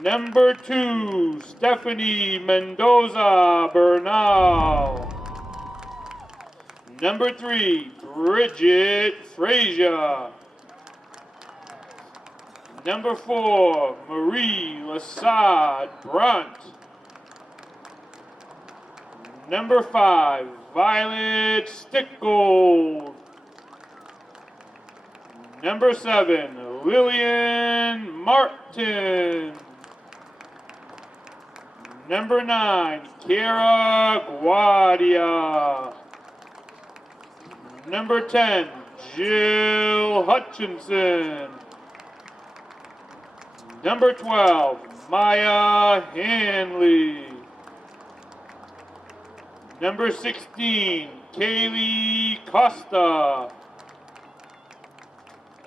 Number 2, Stephanie Mendoza Bernal. Number 3, Bridget Frazier. Number 4, Marie Lassade Brunt. Number 5, Violet Stickgold. Number 7, Lillian Martin. Number 9, Kara Guadia. Number 10, Jill Hutchinson. Number 12, Maya Hanley. Number 16, Kaylee Costa.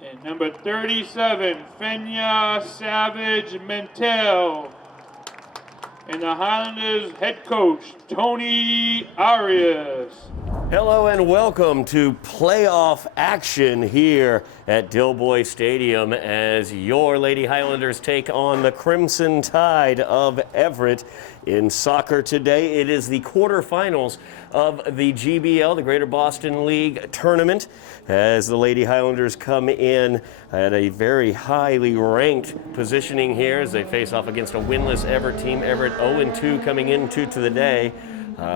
And number 37, Fenya Savage Mentel. And the Highlanders head coach, Tony Arias. Hello and welcome to playoff action here at Dilboy Stadium as your Lady Highlanders take on the Crimson Tide of Everett in soccer today. It is the quarterfinals of the GBL, the Greater Boston League tournament, as the Lady Highlanders come in at a very highly ranked positioning here as they face off against a winless Everett team. Everett 0-2 coming into the day.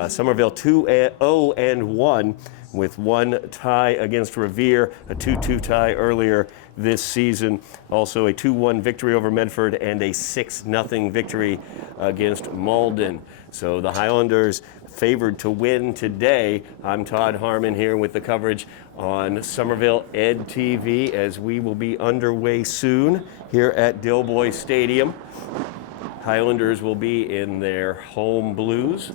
Somerville 2-0-1 with one tie against Revere, a 2-2 tie earlier this season. Also a 2-1 victory over Medford and a 6-0 victory against Malden. So the Highlanders favored to win today. I'm Todd Harmon here with the coverage on Somerville Ed TV as we will be underway soon here at Dilboy Stadium. Highlanders will be in their home blues,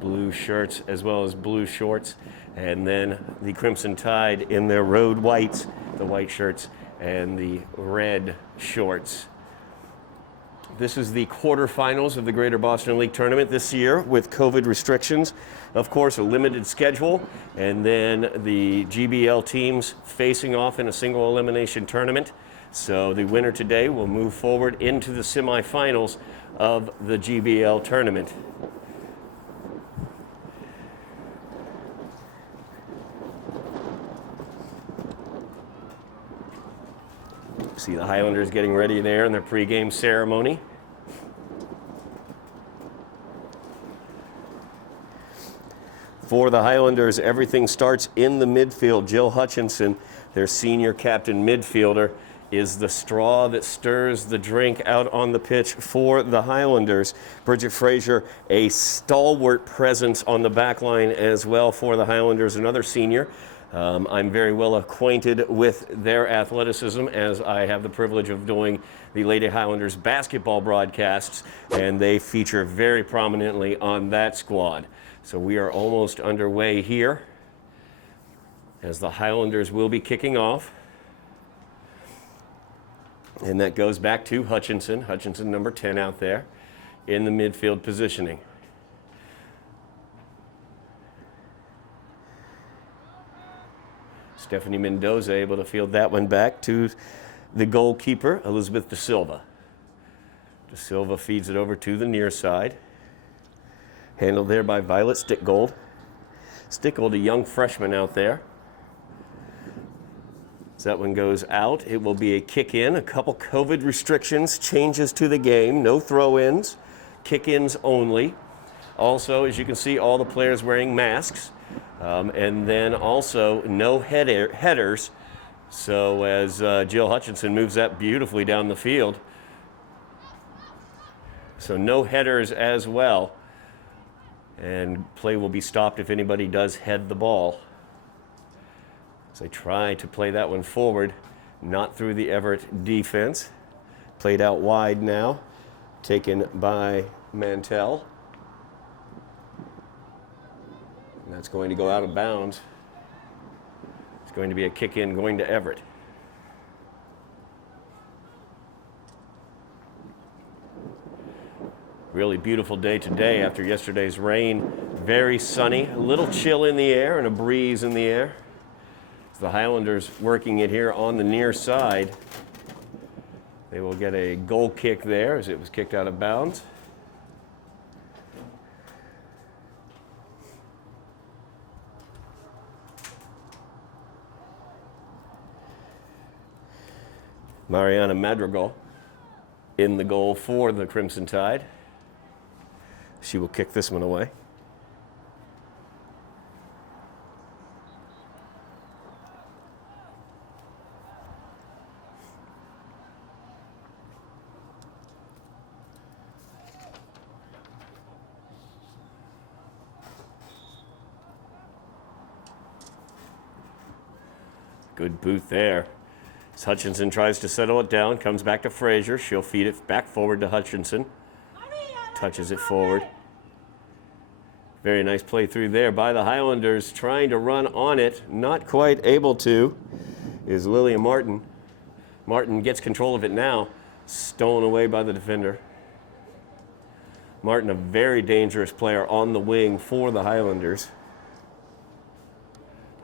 blue shirts as well as blue shorts, and then the Crimson Tide in their road whites, the white shirts and the red shorts. This is the quarterfinals of the Greater Boston League tournament this year with COVID restrictions. Of course, a limited schedule, and then the GBL teams facing off in a single elimination tournament. So the winner today will move forward into the semifinals of the GBL tournament. See the Highlanders getting ready there in their pregame ceremony. For the Highlanders, everything starts in the midfield. Jill Hutchinson, their senior captain midfielder, is the straw that stirs the drink out on the pitch for the Highlanders. Bridget Frazier, a stalwart presence on the back line as well for the Highlanders, another senior. I'm very well acquainted with their athleticism as I have the privilege of doing the Lady Highlanders basketball broadcasts, and they feature very prominently on that squad. So we are almost underway here as the Highlanders will be kicking off. And that goes back to Hutchinson. Hutchinson, number 10 out there in the midfield positioning. Stephanie Mendoza able to field that one back to the goalkeeper, Elizabeth De Silva. De Silva feeds it over to the near side. Handled there by Violet Stickgold. Stickgold, a young freshman out there. As that one goes out, it will be a kick-in. A couple COVID restrictions, changes to the game. No throw-ins, kick-ins only. Also, as you can see, all the players wearing masks. And then also no headers. So as Jill Hutchinson moves that beautifully down the field. So no headers as well. And play will be stopped if anybody does head the ball. So they try to play that one forward, not through the Everett defense. Played out wide now, taken by Mantell. And that's going to go out of bounds. It's going to be a kick in going to Everett. Really beautiful day today after yesterday's rain. Very sunny, a little chill in the air and a breeze in the air. The Highlanders working it here on the near side. They will get a goal kick there as it was kicked out of bounds. Mariana Madrigal in the goal for the Crimson Tide. She will kick this one away. Good boot there. As Hutchinson tries to settle it down, comes back to Frazier. She'll feed it back forward to Hutchinson. Touches it forward. Very nice play through there by the Highlanders, trying to run on it. Not quite able to is Lillian Martin. Martin gets control of it now. Stolen away by the defender. Martin, a very dangerous player on the wing for the Highlanders.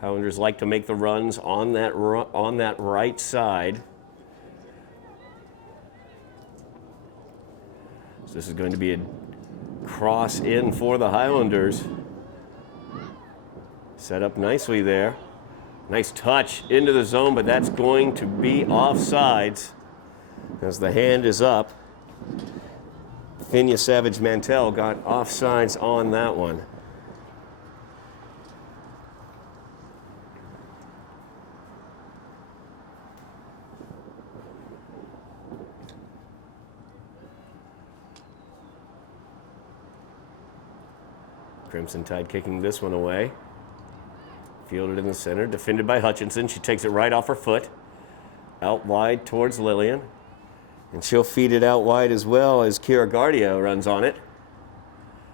Highlanders like to make the runs on that right side. So this is going to be a cross in for the Highlanders. Set up nicely there. Nice touch into the zone, but that's going to be offsides as the hand is up. Finya Savage Mantell got offsides on that one. Crimson Tide kicking this one away. Fielded in the center, defended by Hutchinson. She takes it right off her foot. Out wide towards Lillian. And she'll feed it out wide as well as Kira Guardia runs on it.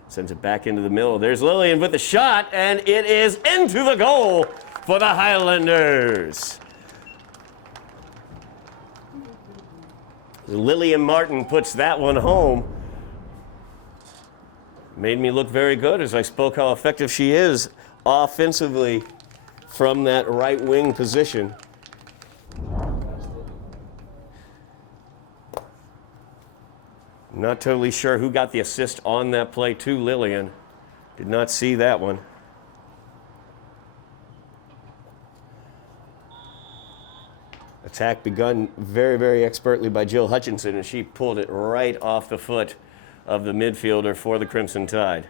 Sends it back into the middle. There's Lillian with the shot, and it is into the goal for the Highlanders. Lillian Martin puts that one home. Made me look very good as I spoke how effective she is offensively from that right wing position. Not totally sure who got the assist on that play to Lillian. Did not see that one. Attack begun very, very expertly by Jill Hutchinson, and she pulled it right off the foot of the midfielder for the Crimson Tide.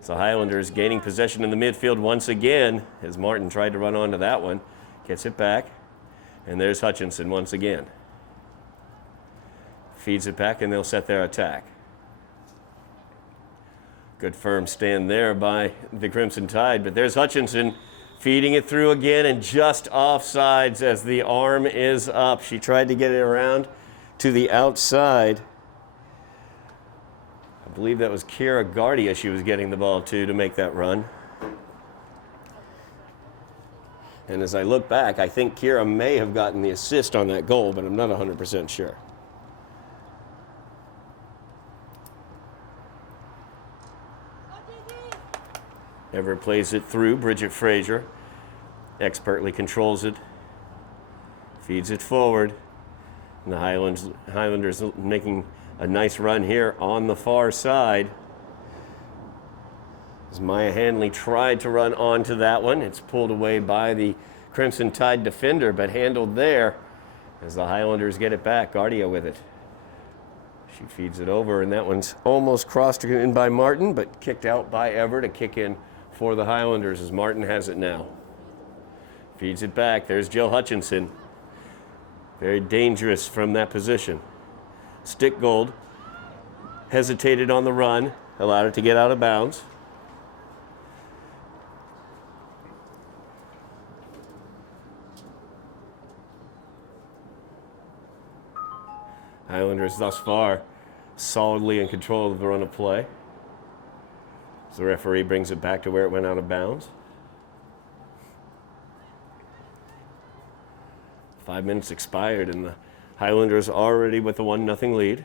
So Highlanders gaining possession in the midfield once again as Martin tried to run onto that one. Gets it back, and there's Hutchinson once again. Feeds it back, and they'll set their attack. Good firm stand there by the Crimson Tide, but there's Hutchinson feeding it through again and just offsides as the arm is up. She tried to get it around to the outside. I believe that was Kira Guardia she was getting the ball to make that run. And as I look back, I think Kira may have gotten the assist on that goal, but I'm not 100% sure. Everett plays it through. Bridget Frazier expertly controls it, feeds it forward. And the Highlanders making a nice run here on the far side. As Maya Hanley tried to run onto that one, it's pulled away by the Crimson Tide defender, but handled there as the Highlanders get it back. Guardia with it. She feeds it over, and that one's almost crossed in by Martin, but kicked out by Everett. A kick in for the Highlanders as Martin has it now. Feeds it back. There's Jill Hutchinson. Very dangerous from that position. Stickgold hesitated on the run, allowed it to get out of bounds. Highlanders thus far solidly in control of the run of play. So the referee brings it back to where it went out of bounds. 5 minutes expired and the Highlanders already with a 1-0 lead.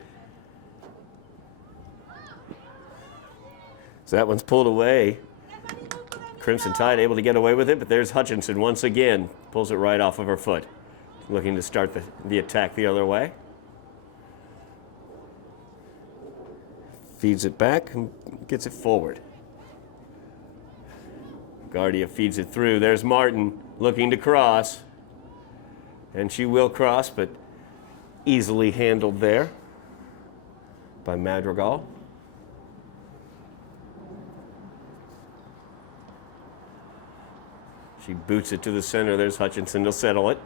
So that one's pulled away. Crimson Tide able to get away with it, but there's Hutchinson once again. Pulls it right off of her foot. Looking to start the attack the other way. feeds it back and gets it forward. Guardia feeds it through. There's Martin looking to cross. And she will cross, but easily handled there by Madrigal. She boots it to the center. There's Hutchinson to settle it.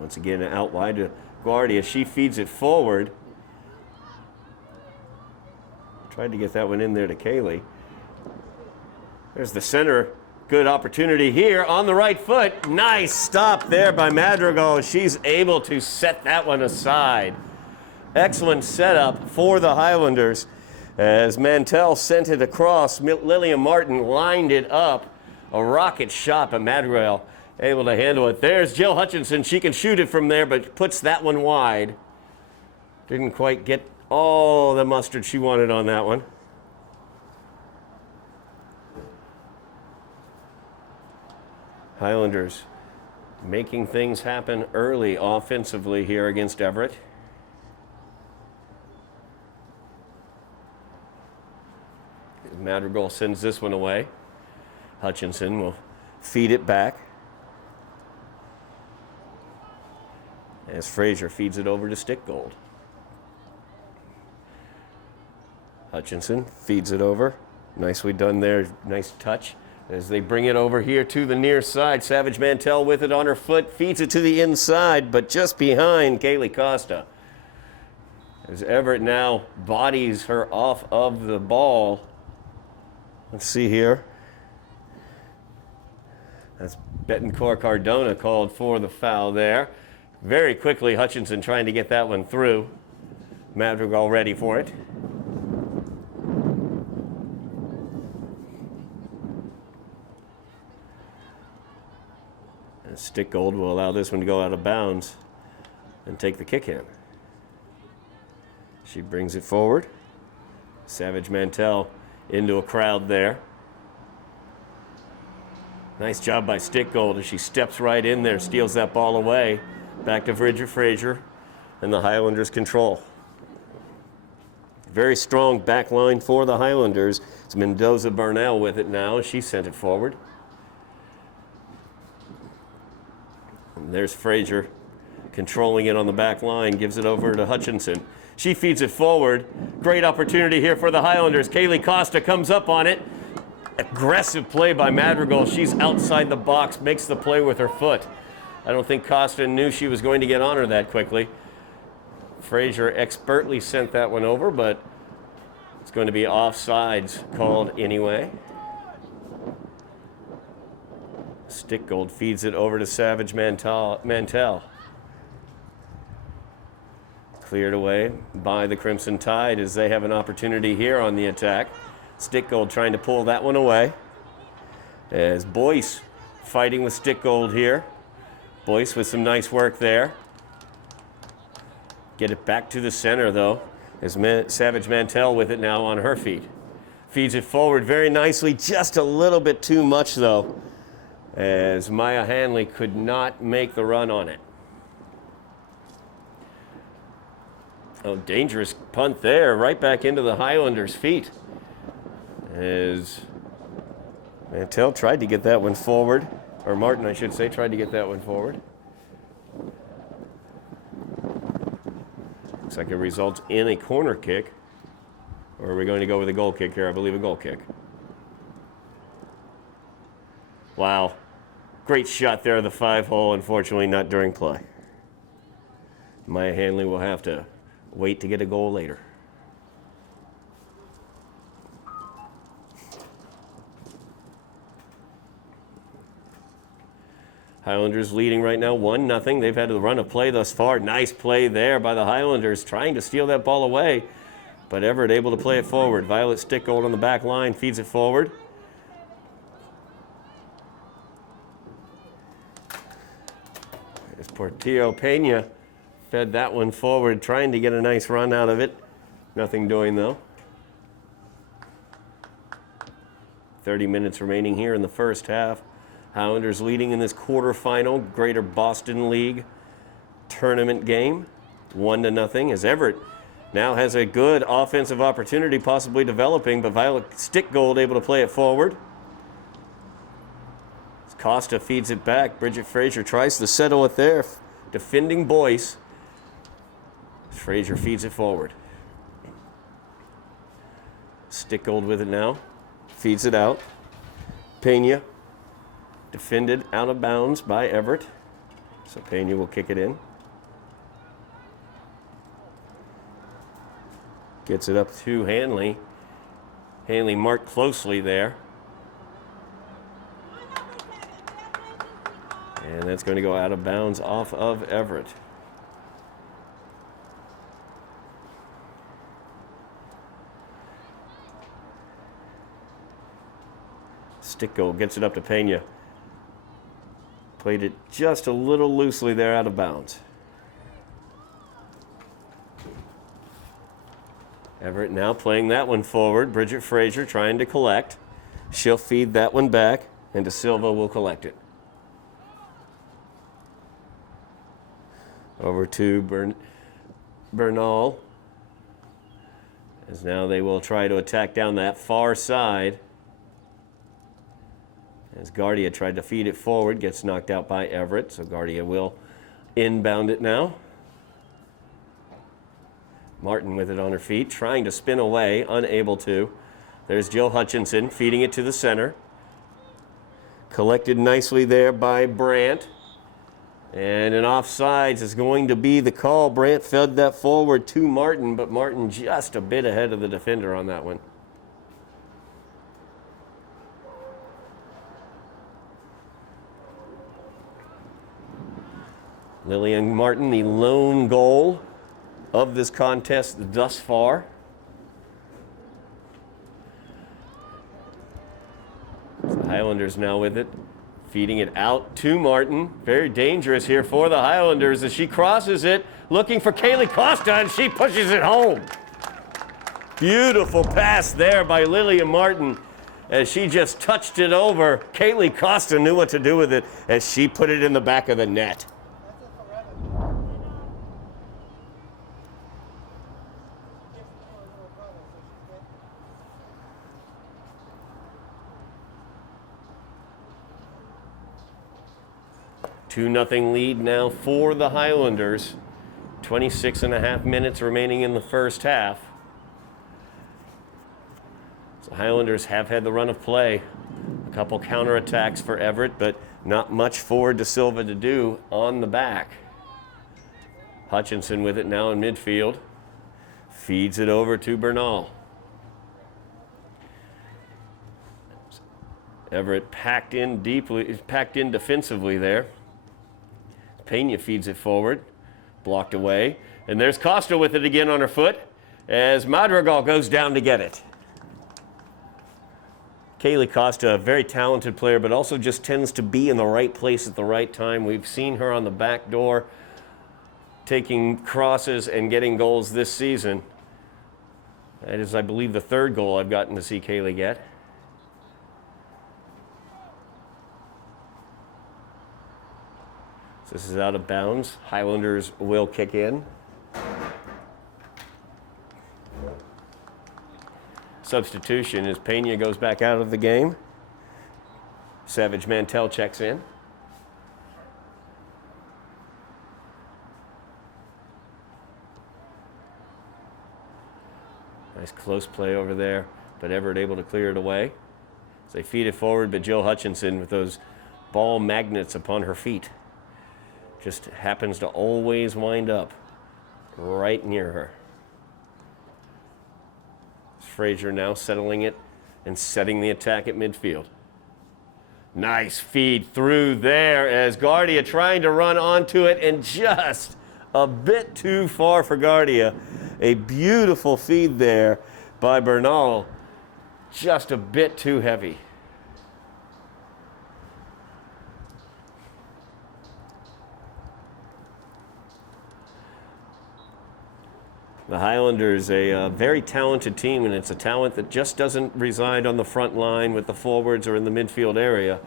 Once again, out wide to Guardia. She feeds it forward. Tried to get that one in there to Kaylee. There's the center. Good opportunity here on the right foot. Nice stop there by Madrigal. She's able to set that one aside. Excellent setup for the Highlanders as Mantell sent it across. Lillian Martin lined it up. A rocket shot, but Madrigal able to handle it. There's Jill Hutchinson. She can shoot it from there, but puts that one wide. Didn't quite get all the mustard she wanted on that one. Highlanders making things happen early offensively here against Everett. Madrigal sends this one away. Hutchinson will feed it back as Frazier feeds it over to Stickgold. Hutchinson feeds it over. Nicely done there. Nice touch. As they bring it over here to the near side, Savage Mantell with it on her foot, feeds it to the inside, but just behind Kaylee Costa. As Everett now bodies her off of the ball. Let's see here. That's Betancourt Cardona called for the foul there. Very quickly, Hutchinson trying to get that one through. Madrigal ready for it. Stickgold will allow this one to go out of bounds and take the kick in. She brings it forward. Savage Mantell into a crowd there. Nice job by Stickgold as she steps right in there, steals that ball away. Back to Frazier, and the Highlanders control. Very strong back line for the Highlanders. It's Mendoza Burnell with it now. She sent it forward. And there's Frazier controlling it on the back line, gives it over to Hutchinson. She feeds it forward. Great opportunity here for the Highlanders. Kaylee Costa comes up on it. Aggressive play by Madrigal. She's outside the box, makes the play with her foot. I don't think Costa knew she was going to get on her that quickly. Frazier expertly sent that one over, but it's going to be offsides called anyway. Stickgold feeds it over to Savage Mantell. Cleared away by the Crimson Tide as they have an opportunity here on the attack. Stickgold trying to pull that one away. As Boyce fighting with Stickgold here. Boyce with some nice work there. Get it back to the center though, as Savage Mantell with it now on her feet. Feeds it forward very nicely, just a little bit too much though, as Maya Hanley could not make the run on it. Oh, dangerous punt there, right back into the Highlanders' feet. As Mantell tried to get that one forward, or Martin, I should say, tried to get that one forward. Looks like it results in a corner kick. Or are we going to go with a goal kick here? I believe a goal kick. Wow. Great shot there, the 5-hole. Unfortunately, not during play. Maya Hanley will have to wait to get a goal later. Highlanders leading right now 1-0. They've had to run a play thus far. Nice play there by the Highlanders trying to steal that ball away. But Everett able to play it forward. Violet Stickgold on the back line feeds it forward. As Portillo Pena fed that one forward, trying to get a nice run out of it. Nothing doing though. 30 minutes remaining here in the first half. Highlanders leading in this quarterfinal Greater Boston League tournament game, 1-0, as Everett now has a good offensive opportunity possibly developing, but Violet Stickgold able to play it forward. As Costa feeds it back. Bridget Frazier tries to settle it there. Defending Boyce. Frazier feeds it forward. Stickgold with it now. Feeds it out. Pena defended out of bounds by Everett. So Pena will kick it in. Gets it up to Hanley. Hanley marked closely there. And that's going to go out of bounds off of Everett. Stickgold gets it up to Pena. Played it just a little loosely there, out of bounds. Everett now playing that one forward. Bridget Frazier trying to collect. She'll feed that one back, and De Silva will collect it. Over to Bernal. As now they will try to attack down that far side. As Guardia tried to feed it forward, gets knocked out by Everett, so Guardia will inbound it now. Martin with it on her feet, trying to spin away, unable to. There's Jill Hutchinson feeding it to the center. Collected nicely there by Brandt. And an offsides is going to be the call. Brandt fed that forward to Martin, but Martin just a bit ahead of the defender on that one. Lillian Martin, the lone goal of this contest thus far. So the Highlanders now with it, feeding it out to Martin. Very dangerous here for the Highlanders as she crosses it, looking for Kaylee Costa, and she pushes it home. Beautiful pass there by Lillian Martin as she just touched it over. Kaylee Costa knew what to do with it as she put it in the back of the net. 2-0 lead now for the Highlanders. 26.5 minutes remaining in the first half. So Highlanders have had the run of play. A couple counterattacks for Everett, but not much for De Silva to do on the back. Hutchinson with it now in midfield. Feeds it over to Bernal. Everett packed in defensively there. Pena feeds it forward, blocked away. And there's Costa with it again on her foot as Madrigal goes down to get it. Kaylee Costa, a very talented player, but also just tends to be in the right place at the right time. We've seen her on the back door taking crosses and getting goals this season. That is, I believe, the third goal I've gotten to see Kaylee get. So this is out of bounds. Highlanders will kick in. Substitution as Pena goes back out of the game. Savage Mantell checks in. Nice close play over there, but Everett able to clear it away. As they feed it forward, but Jill Hutchinson with those ball magnets upon her feet just happens to always wind up right near her. Frazier now settling it and setting the attack at midfield. Nice feed through there as Guardia trying to run onto it and just a bit too far for Guardia. A beautiful feed there by Bernal, just a bit too heavy. The Highlanders, a very talented team, and it's a talent that just doesn't reside on the front line with the forwards or in the midfield area.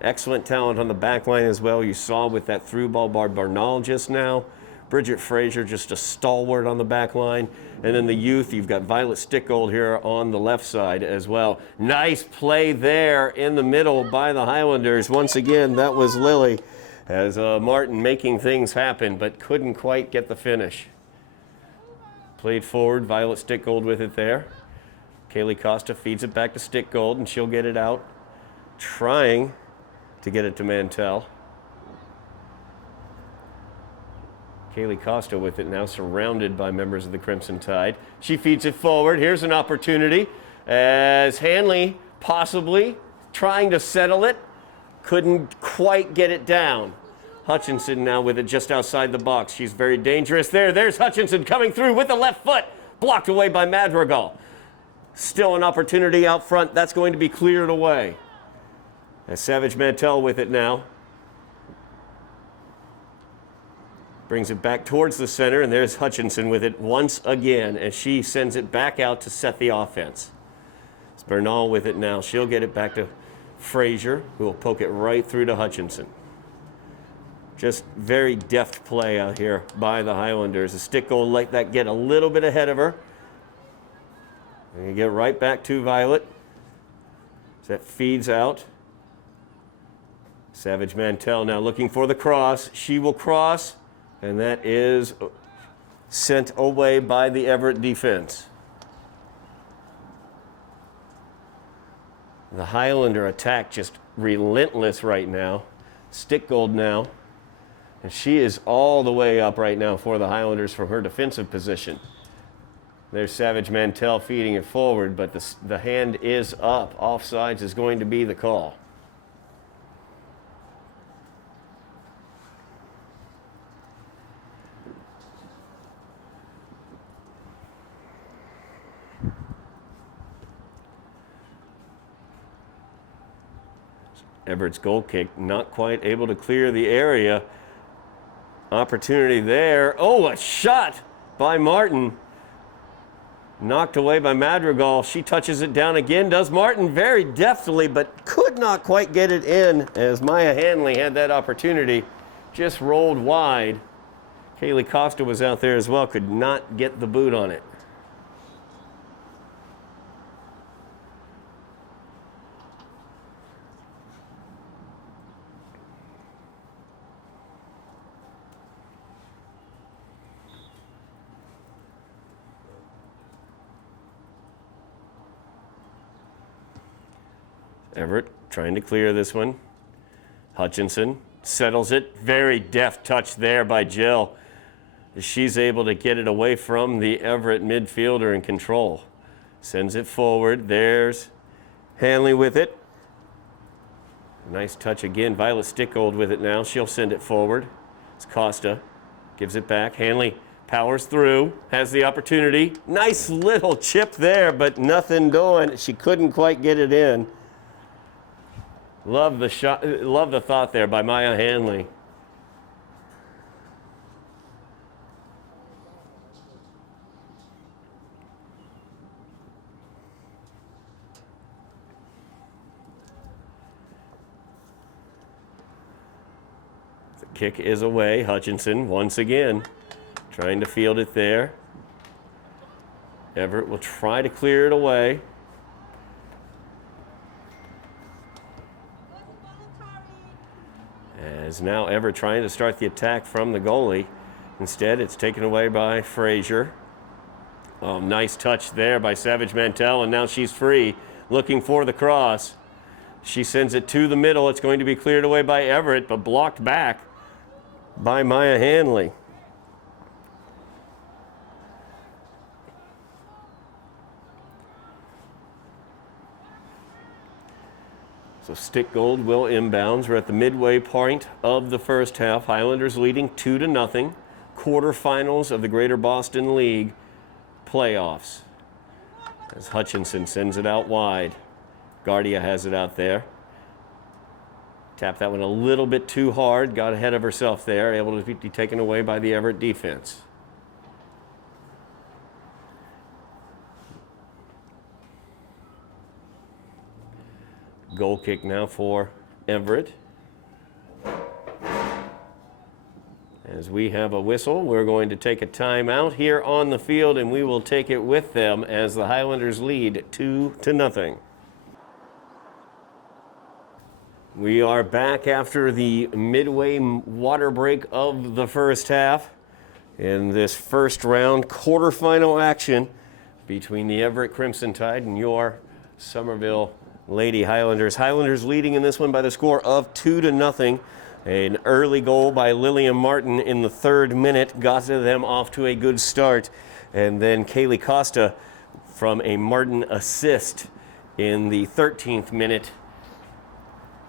Excellent talent on the back line as well. You saw with that through ball by Bernal just now. Bridget Frazier, just a stalwart on the back line. And then the youth, you've got Violet Stickgold here on the left side as well. Nice play there in the middle by the Highlanders. Once again, that was Lily, as Martin making things happen, but couldn't quite get the finish. Played forward, Violet Stickgold with it there. Kaylee Costa feeds it back to Stickgold, and she'll get it out, trying to get it to Mantell. Kaylee Costa with it now, surrounded by members of the Crimson Tide. She feeds it forward. Here's an opportunity as Hanley possibly trying to settle it. Couldn't quite get it down. Hutchinson now with it just outside the box. She's very dangerous there. There's Hutchinson coming through with the left foot. Blocked away by Madrigal. Still an opportunity out front. That's going to be cleared away. As Savage Mantell with it now. Brings it back towards the center, and there's Hutchinson with it once again as she sends it back out to set the offense. It's Bernal with it now. She'll get it back to Frazier, who will poke it right through to Hutchinson. Just very deft play out here by the Highlanders. A Stickgold let that get a little bit ahead of her. And you get right back to Violet. As that feeds out. Savage Mantell now looking for the cross. She will cross. And that is sent away by the Everett defense. The Highlander attack just relentless right now. Stickgold now. And she is all the way up right now for the Highlanders from her defensive position. There's Savage Mantell feeding it forward, but the hand is up. Offsides is going to be the call. Everett's goal kick, not quite able to clear the area. Opportunity there. Oh, a shot by Martin. Knocked away by Madrigal. She touches it down again. Does Martin very deftly, but could not quite get it in as Maya Hanley had that opportunity. Just rolled wide. Kaylee Costa was out there as well. Could not get the boot on it. Everett trying to clear this one. Hutchinson settles it. Very deft touch there by Jill. She's able to get it away from the Everett midfielder in control. Sends it forward. There's Hanley with it. Nice touch again. Violet Stickgold with it now. She'll send it forward. It's Costa. Gives it back. Hanley powers through. Has the opportunity. Nice little chip there, but nothing doing. She couldn't quite get it in. Love the shot, love the thought there by Maya Hanley. The kick is away. Hutchinson once again trying to field it there. Everett will try to clear it away. As now Everett trying to start the attack from the goalie. Instead, it's taken away by Frazier. Oh, nice touch there by Savage Mantell, and now she's free, looking for the cross. She sends it to the middle. It's going to be cleared away by Everett, but blocked back by Maya Hanley. So Stickgold will inbounds. We're at the midway point of the first half. Highlanders leading 2-0. Quarterfinals of the Greater Boston League playoffs. As Hutchinson sends it out wide. Guardia has it out there. Tapped that one a little bit too hard. Got ahead of herself there. Able to be taken away by the Everett defense. Goal kick now for Everett. As we have a whistle, we're going to take a timeout here on the field, and we will take it with them as the Highlanders lead 2-0. We are back after the midway water break of the first half in this first round quarterfinal action between the Everett Crimson Tide and your Somerville Lady Highlanders. Highlanders leading in this one by the score of 2-0. An early goal by Lillian Martin in the 3rd minute got them off to a good start. And then Kaylee Costa from a Martin assist in the 13th minute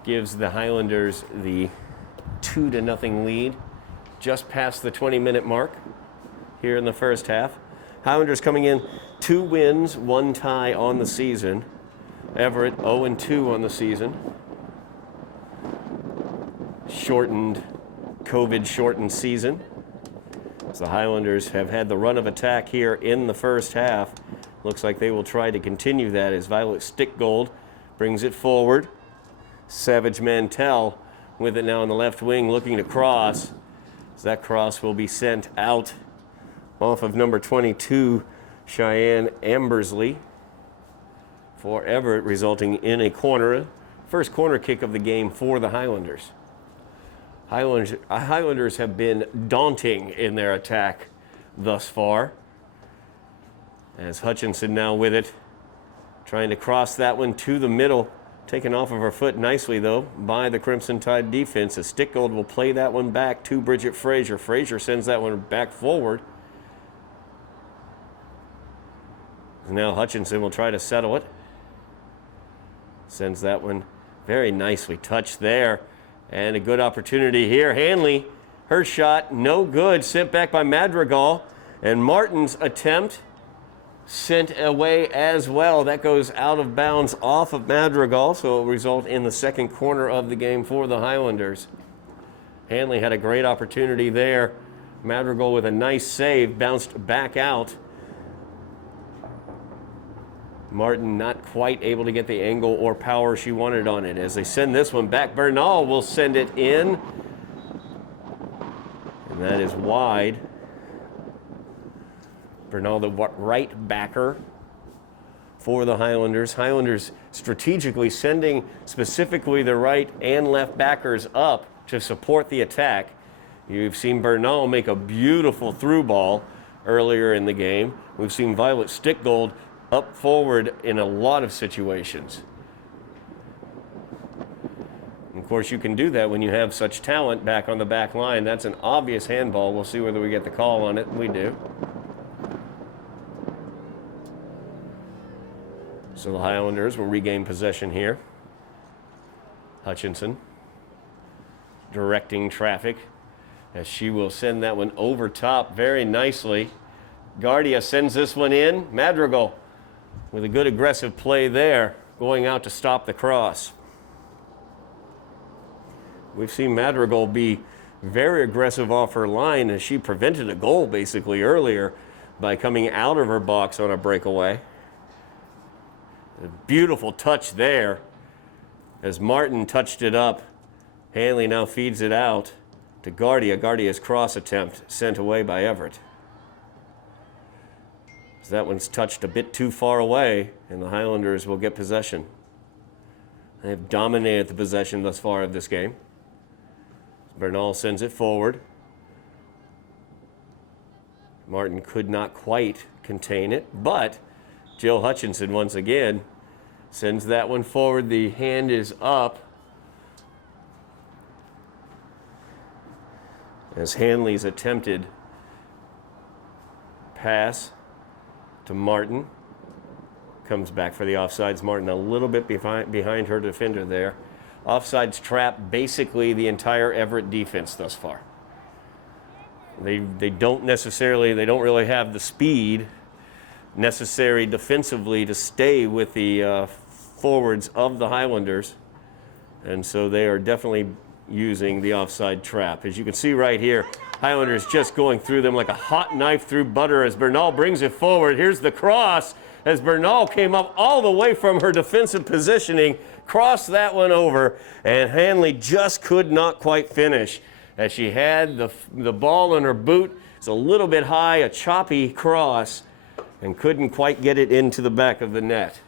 gives the Highlanders the 2-0 lead just past the 20-minute mark here in the first half. Highlanders coming in 2 wins, 1 tie on the season. Everett 0-2 on the season. COVID-shortened season. So the Highlanders have had the run of attack here in the first half. Looks like they will try to continue that as Violet Stickgold brings it forward. Savage Mantell with it now on the left wing looking to cross. So that cross will be sent out off of number 22, Cheyenne Ambersley for Everett, resulting in a corner. First corner kick of the game for the Highlanders. Highlanders have been daunting in their attack thus far. As Hutchinson now with it, trying to cross that one to the middle. Taken off of her foot nicely, though, by the Crimson Tide defense. As Stickgold will play that one back to Bridget Frazier. Frazier sends that one back forward. Now Hutchinson will try to settle it. Sends that one very nicely touched there. And a good opportunity here. Hanley, her shot, no good. Sent back by Madrigal. And Martin's attempt sent away as well. That goes out of bounds off of Madrigal, so it will result in the second corner of the game for the Highlanders. Hanley had a great opportunity there. Madrigal with a nice save, bounced back out. Martin not quite able to get the angle or power she wanted on it. As they send this one back, Bernal will send it in. And that is wide. Bernal, the right backer for the Highlanders. Highlanders strategically sending specifically the right and left backers up to support the attack. You've seen Bernal make a beautiful through ball earlier in the game. We've seen Violet Stickgold up forward in a lot of situations. And of course, you can do that when you have such talent back on the back line. That's an obvious handball. We'll see whether we get the call on it. We do. So the Highlanders will regain possession here. Hutchinson directing traffic as she will send that one over top very nicely. Guardia sends this one in. Madrigal with a good aggressive play there, going out to stop the cross. We've seen Madrigal be very aggressive off her line as she prevented a goal basically earlier by coming out of her box on a breakaway. A beautiful touch there as Martin touched it up. Hanley now feeds it out to Guardia. Guardia's cross attempt sent away by Everett. So that one's touched a bit too far away, and the Highlanders will get possession. They have dominated the possession thus far of this game. Bernal sends it forward. Martin could not quite contain it, but Jill Hutchinson once again sends that one forward. The hand is up as Hanley's attempted pass to Martin comes back for the offsides. Martin a little bit behind her defender there. Offsides trap basically the entire Everett defense thus far. They don't really have the speed necessary defensively to stay with the forwards of the Highlanders, and so they are definitely using the offside trap. As you can see right here, Highlanders just going through them like a hot knife through butter as Bernal brings it forward. Here's the cross as Bernal came up all the way from her defensive positioning, crossed that one over, and Hanley just could not quite finish as she had the ball in her boot. It's a little bit high, a choppy cross, and couldn't quite get it into the back of the net.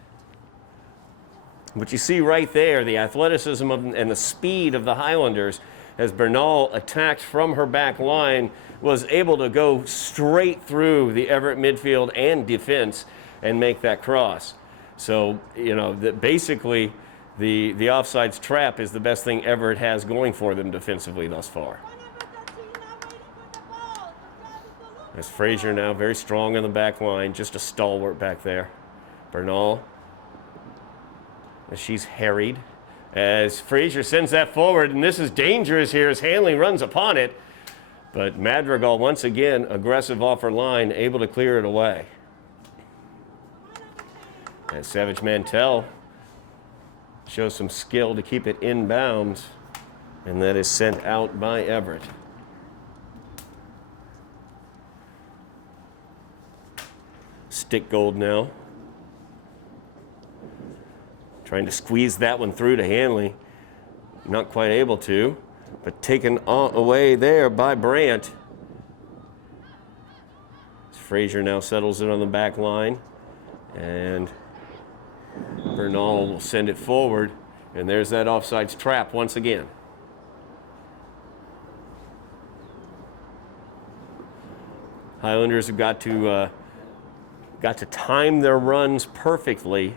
But you see right there the athleticism and the speed of the Highlanders as Bernal attacked from her back line, was able to go straight through the Everett midfield and defense and make that cross. So, you know, basically the offsides trap is the best thing Everett has going for them defensively thus far. As Frazier now very strong on the back line, just a stalwart back there. Bernal, as she's harried, as Frazier sends that forward, and this is dangerous here as Hanley runs upon it, but Madrigal once again aggressive off her line, able to clear it away. As Savage Mantell shows some skill to keep it inbounds, and that is sent out by Everett. Stick gold now. Trying to squeeze that one through to Hanley. Not quite able to, but taken away there by Brandt. Frazier now settles it on the back line, and Bernal will send it forward, and there's that offsides trap once again. Highlanders have got to time their runs perfectly.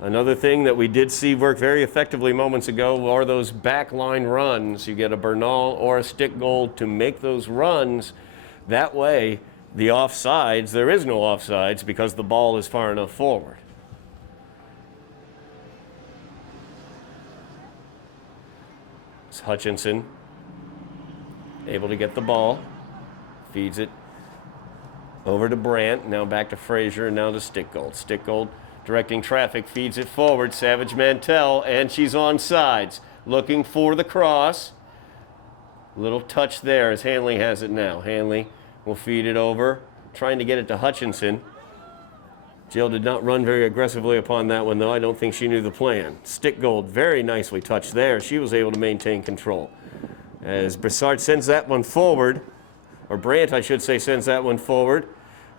Another thing that we did see work very effectively moments ago are those backline runs. You get a Bernal or a Stick goal to make those runs. That way, the offsides, there is no offsides because the ball is far enough forward. It's Hutchinson able to get the ball, feeds it over to Brandt, now back to Frazier, and now to Stickgold. Stickgold directing traffic, feeds it forward, Savage Mantell, and she's on sides, looking for the cross. Little touch there as Hanley has it now. Hanley will feed it over, trying to get it to Hutchinson. Jill did not run very aggressively upon that one, though. I don't think she knew the plan. Stickgold very nicely touched there. She was able to maintain control. As Broussard sends that one forward, or Brandt, I should say, sends that one forward.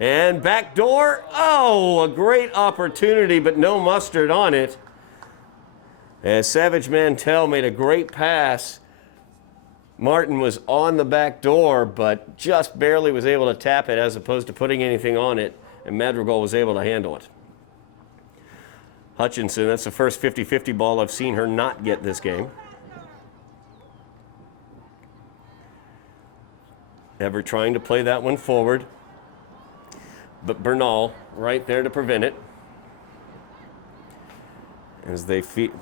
And back door, oh, a great opportunity, but no mustard on it. As Savage Mantell made a great pass. Martin was on the back door, but just barely was able to tap it as opposed to putting anything on it, and Madrigal was able to handle it. Hutchinson, that's the first 50-50 ball I've seen her not get this game. Everett trying to play that one forward, but Bernal right there to prevent it. As they feed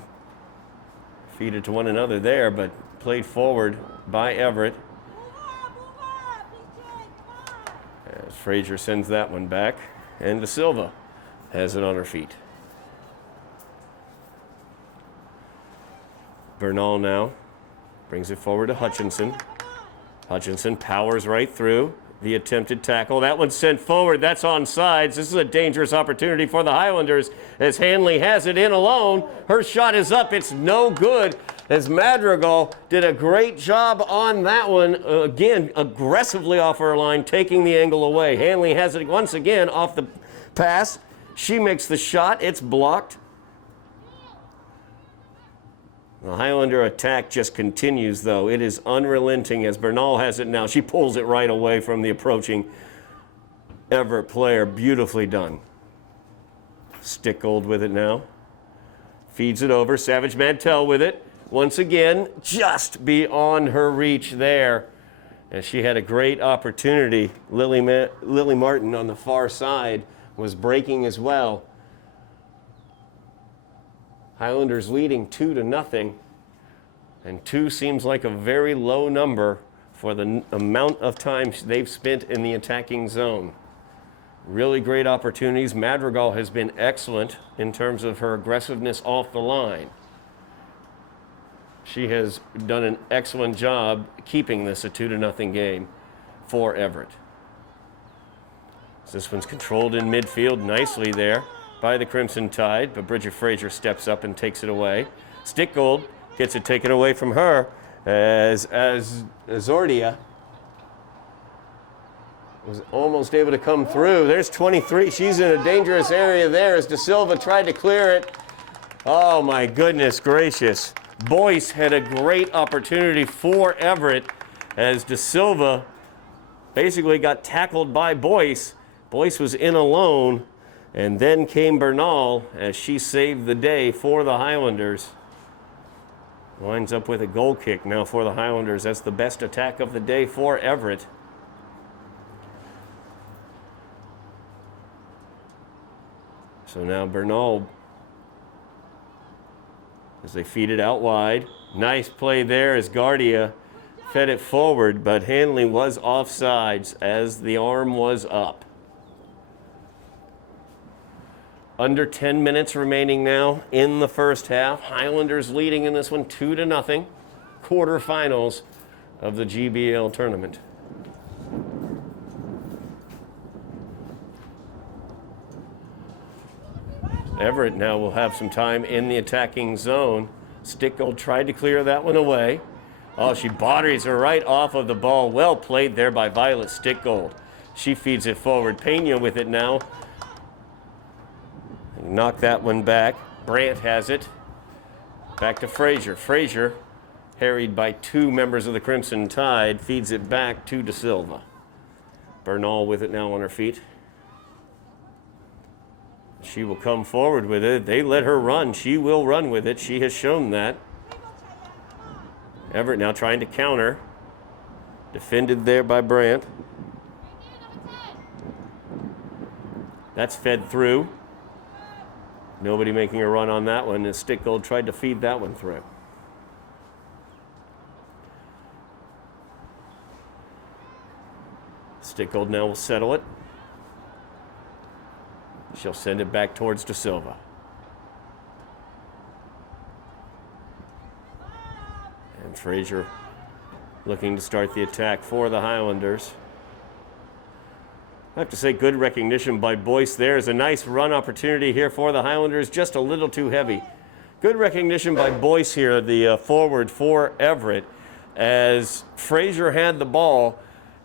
it to one another there, but played forward by Everett. As Frazier sends that one back, and De Silva has it on her feet. Bernal now brings it forward to Hutchinson. Hutchinson powers right through the attempted tackle. That one's sent forward. That's on sides. This is a dangerous opportunity for the Highlanders as Hanley has it in alone. Her shot is up. It's no good as Madrigal did a great job on that one. Again, aggressively off her line, taking the angle away. Hanley has it once again off the pass. She makes the shot. It's blocked. The Highlander attack just continues, though. It is unrelenting as Bernal has it now. She pulls it right away from the approaching Everett player. Beautifully done. Stickgold with it now. Feeds it over. Savage Mantell with it. Once again, just beyond her reach there. And she had a great opportunity. Lily Martin on the far side was breaking as well. Highlanders leading 2-0, and 2 seems like a very low number for the amount of time they've spent in the attacking zone. Really great opportunities. Madrigal has been excellent in terms of her aggressiveness off the line. She has done an excellent job keeping this a 2-0 game for Everett. This one's controlled in midfield nicely there by the Crimson Tide, but Bridget Frazier steps up and takes it away. Stickgold gets it taken away from her as Azordia was almost able to come through. There's 23. She's in a dangerous area there as De Silva tried to clear it. Oh my goodness gracious. Boyce had a great opportunity for Everett as De Silva basically got tackled by Boyce. Boyce was in alone, and then came Bernal as she saved the day for the Highlanders. Winds up with a goal kick now for the Highlanders. That's the best attack of the day for Everett. So now Bernal, as they feed it out wide. Nice play there as Guardia fed it forward, but Hanley was offsides as the arm was up. Under 10 minutes remaining now in the first half. Highlanders leading in this one 2-0. Quarterfinals of the GBL tournament. Everett now will have some time in the attacking zone. Stickgold tried to clear that one away. Oh, she bodies her right off of the ball. Well played there by Violet Stickgold. She feeds it forward. Pena with it now. Knock that one back. Brandt has it. Back to Frazier. Frazier, harried by 2 members of the Crimson Tide, feeds it back to De Silva. Bernal with it now on her feet. She will come forward with it. They let her run. She will run with it. She has shown that. Everett now trying to counter. Defended there by Brandt. That's fed through. Nobody making a run on that one as Stickgold tried to feed that one through. Stickgold now will settle it. She'll send it back towards De Silva. And Frazier looking to start the attack for the Highlanders. I have to say, good recognition by Boyce there. Is a nice run opportunity here for the Highlanders, just a little too heavy. Good recognition by Boyce here, the forward for Everett, as Frazier had the ball,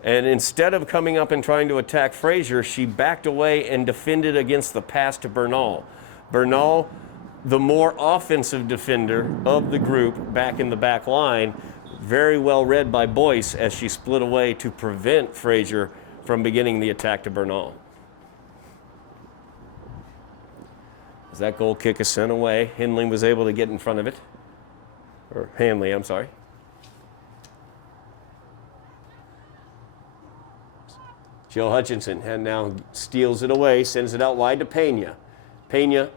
and instead of coming up and trying to attack Frazier, she backed away and defended against the pass to Bernal. Bernal, the more offensive defender of the group back in the back line, very well read by Boyce as she split away to prevent Frazier from beginning the attack to Bernal. As that goal kick is sent away, Hanley was able to get in front of it. Or Hanley, I'm sorry. Jill Hutchinson and now steals it away, sends it out wide to Pena. Pena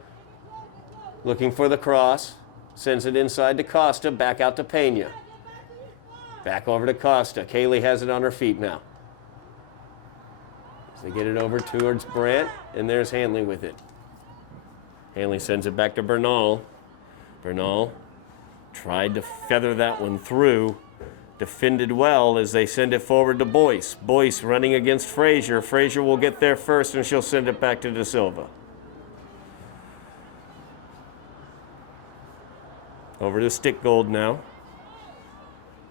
looking for the cross, sends it inside to Costa, back out to Pena. Back over to Costa. Kaylee has it on her feet now. They get it over towards Brandt, and there's Hanley with it. Hanley sends it back to Bernal. Bernal tried to feather that one through. Defended well as they send it forward to Boyce. Boyce running against Frazier. Frazier will get there first, and she'll send it back to De Silva. Over to Stickgold now.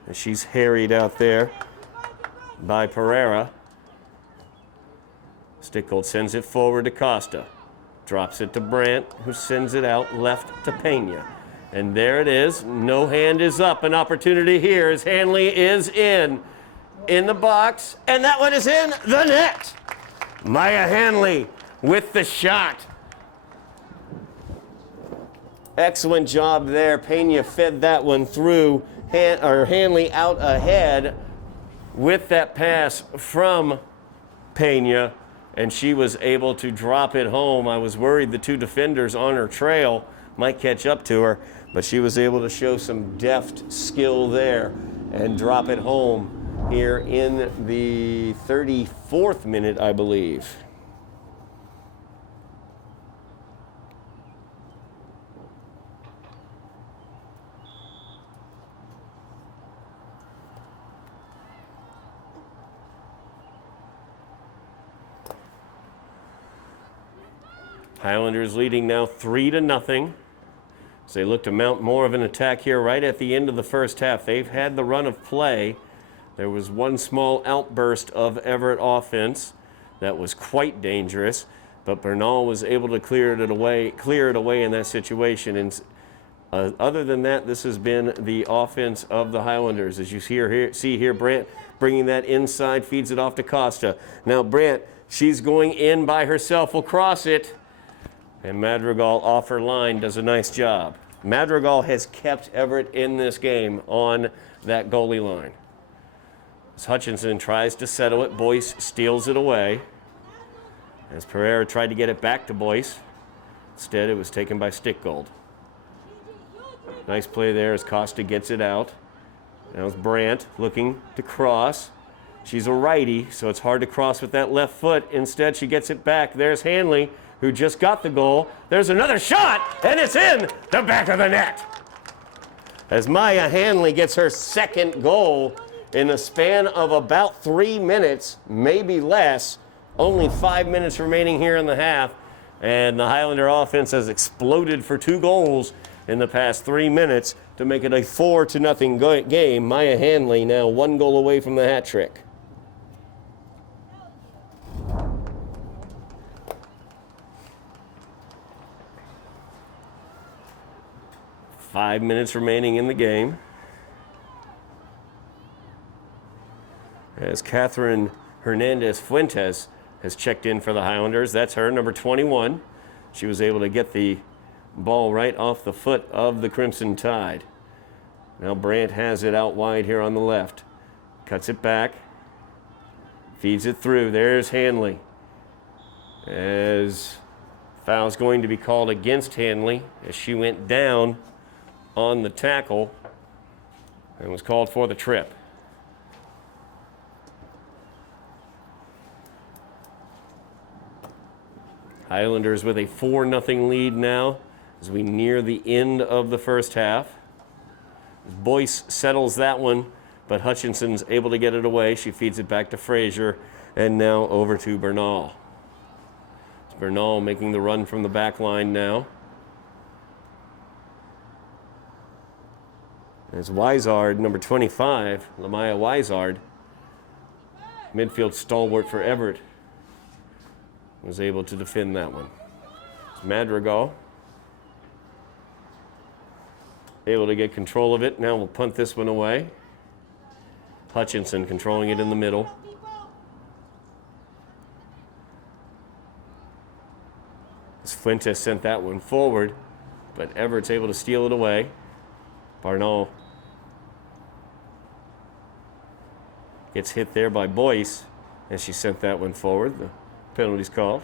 And she's harried out there by Pereira. Stickgold sends it forward to Costa. Drops it to Brandt, who sends it out left to Pena. And there it is. No hand is up. An opportunity here as Hanley is in the box. And that one is in the net. Maya Hanley with the shot. Excellent job there. Pena fed that one through. Hanley out ahead with that pass from Pena. And she was able to drop it home. I was worried the 2 defenders on her trail might catch up to her, but she was able to show some deft skill there and drop it home here in the 34th minute, I believe. Highlanders leading now 3-0. As they look to mount more of an attack here right at the end of the first half. They've had the run of play. There was one small outburst of Everett offense that was quite dangerous, but Bernal was able to clear it away in that situation. And other than that, this has been the offense of the Highlanders. As you see here, Brandt bringing that inside, feeds it off to Costa. Now Brandt, she's going in by herself, will cross it. And Madrigal off her line does a nice job. Madrigal has kept Everett in this game on that goalie line. As Hutchinson tries to settle it, Boyce steals it away. As Pereira tried to get it back to Boyce, instead it was taken by Stickgold. Nice play there as Costa gets it out. Now it's Brandt looking to cross. She's a righty, so it's hard to cross with that left foot. Instead, she gets it back. There's Hanley, who just got the goal. There's another shot, and it's in the back of the net. As Maya Hanley gets her second goal in the span of about 3 minutes, maybe less. Only 5 minutes remaining here in the half, and the Highlander offense has exploded for 2 goals in the past 3 minutes to make it a 4-0 game. Maya Hanley now 1 goal away from the hat trick. Five minutes remaining in the game. As Catherine Hernandez Fuentes has checked in for the Highlanders. That's her, number 21. She was able to get the ball right off the foot of the Crimson Tide. Now Brandt has it out wide here on the left. Cuts it back. Feeds it through. There's Hanley. As foul's going to be called against Hanley as she went down on the tackle and was called for the trip. Highlanders with a 4-0 lead now as we near the end of the first half. Boyce settles that one, but Hutchinson's able to get it away. She feeds it back to Frazier, and now over to Bernal. It's Bernal making the run from the back line now. As Weisard, number 25, Lamaya Weisard, midfield stalwart for Everett, was able to defend that one. It's Madrigal able to get control of it. Now we'll punt this one away. Hutchinson controlling it in the middle. As Fuentes sent that one forward, but Everett's able to steal it away. Barnall gets hit there by Boyce as she sent that one forward. The penalty's called.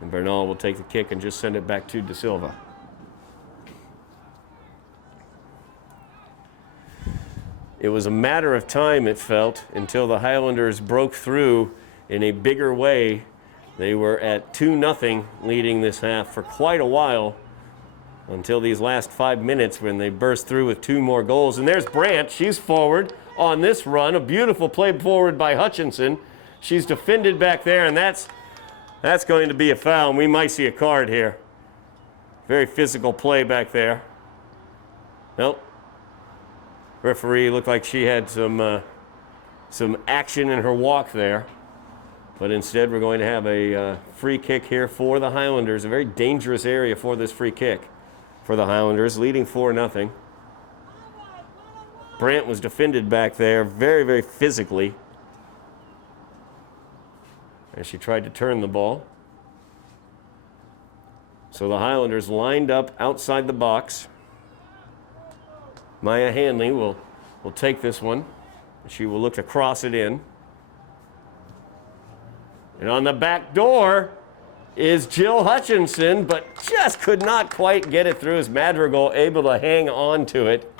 And Bernal will take the kick and just send it back to De Silva. It was a matter of time, it felt, until the Highlanders broke through in a bigger way. They were at 2-0 leading this half for quite a while until these last 5 minutes when they burst through with 2 more goals. And there's Brandt. She's forward on this run. A beautiful play forward by Hutchinson. She's defended back there, and that's going to be a foul. And we might see a card here. Very physical play back there. Nope. Referee looked like she had some action in her walk there. But instead, we're going to have a free kick here for the Highlanders. A very dangerous area for this free kick for the Highlanders, leading 4-0. Brandt was defended back there very, very physically as she tried to turn the ball. So the Highlanders lined up outside the box. Maya Hanley will take this one. She will look to cross it in. And on the back door is Jill Hutchinson, but just could not quite get it through as Madrigal able to hang on to it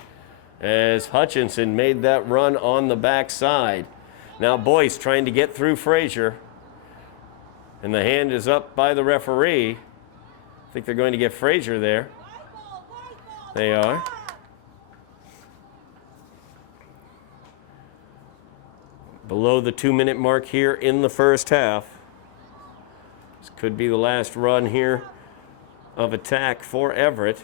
as Hutchinson made that run on the backside. Now Boyce trying to get through Frazier. And the hand is up by the referee. I think they're going to get Frazier there. They are. Below the 2-minute mark here in the first half. Could be the last run here of attack for Everett.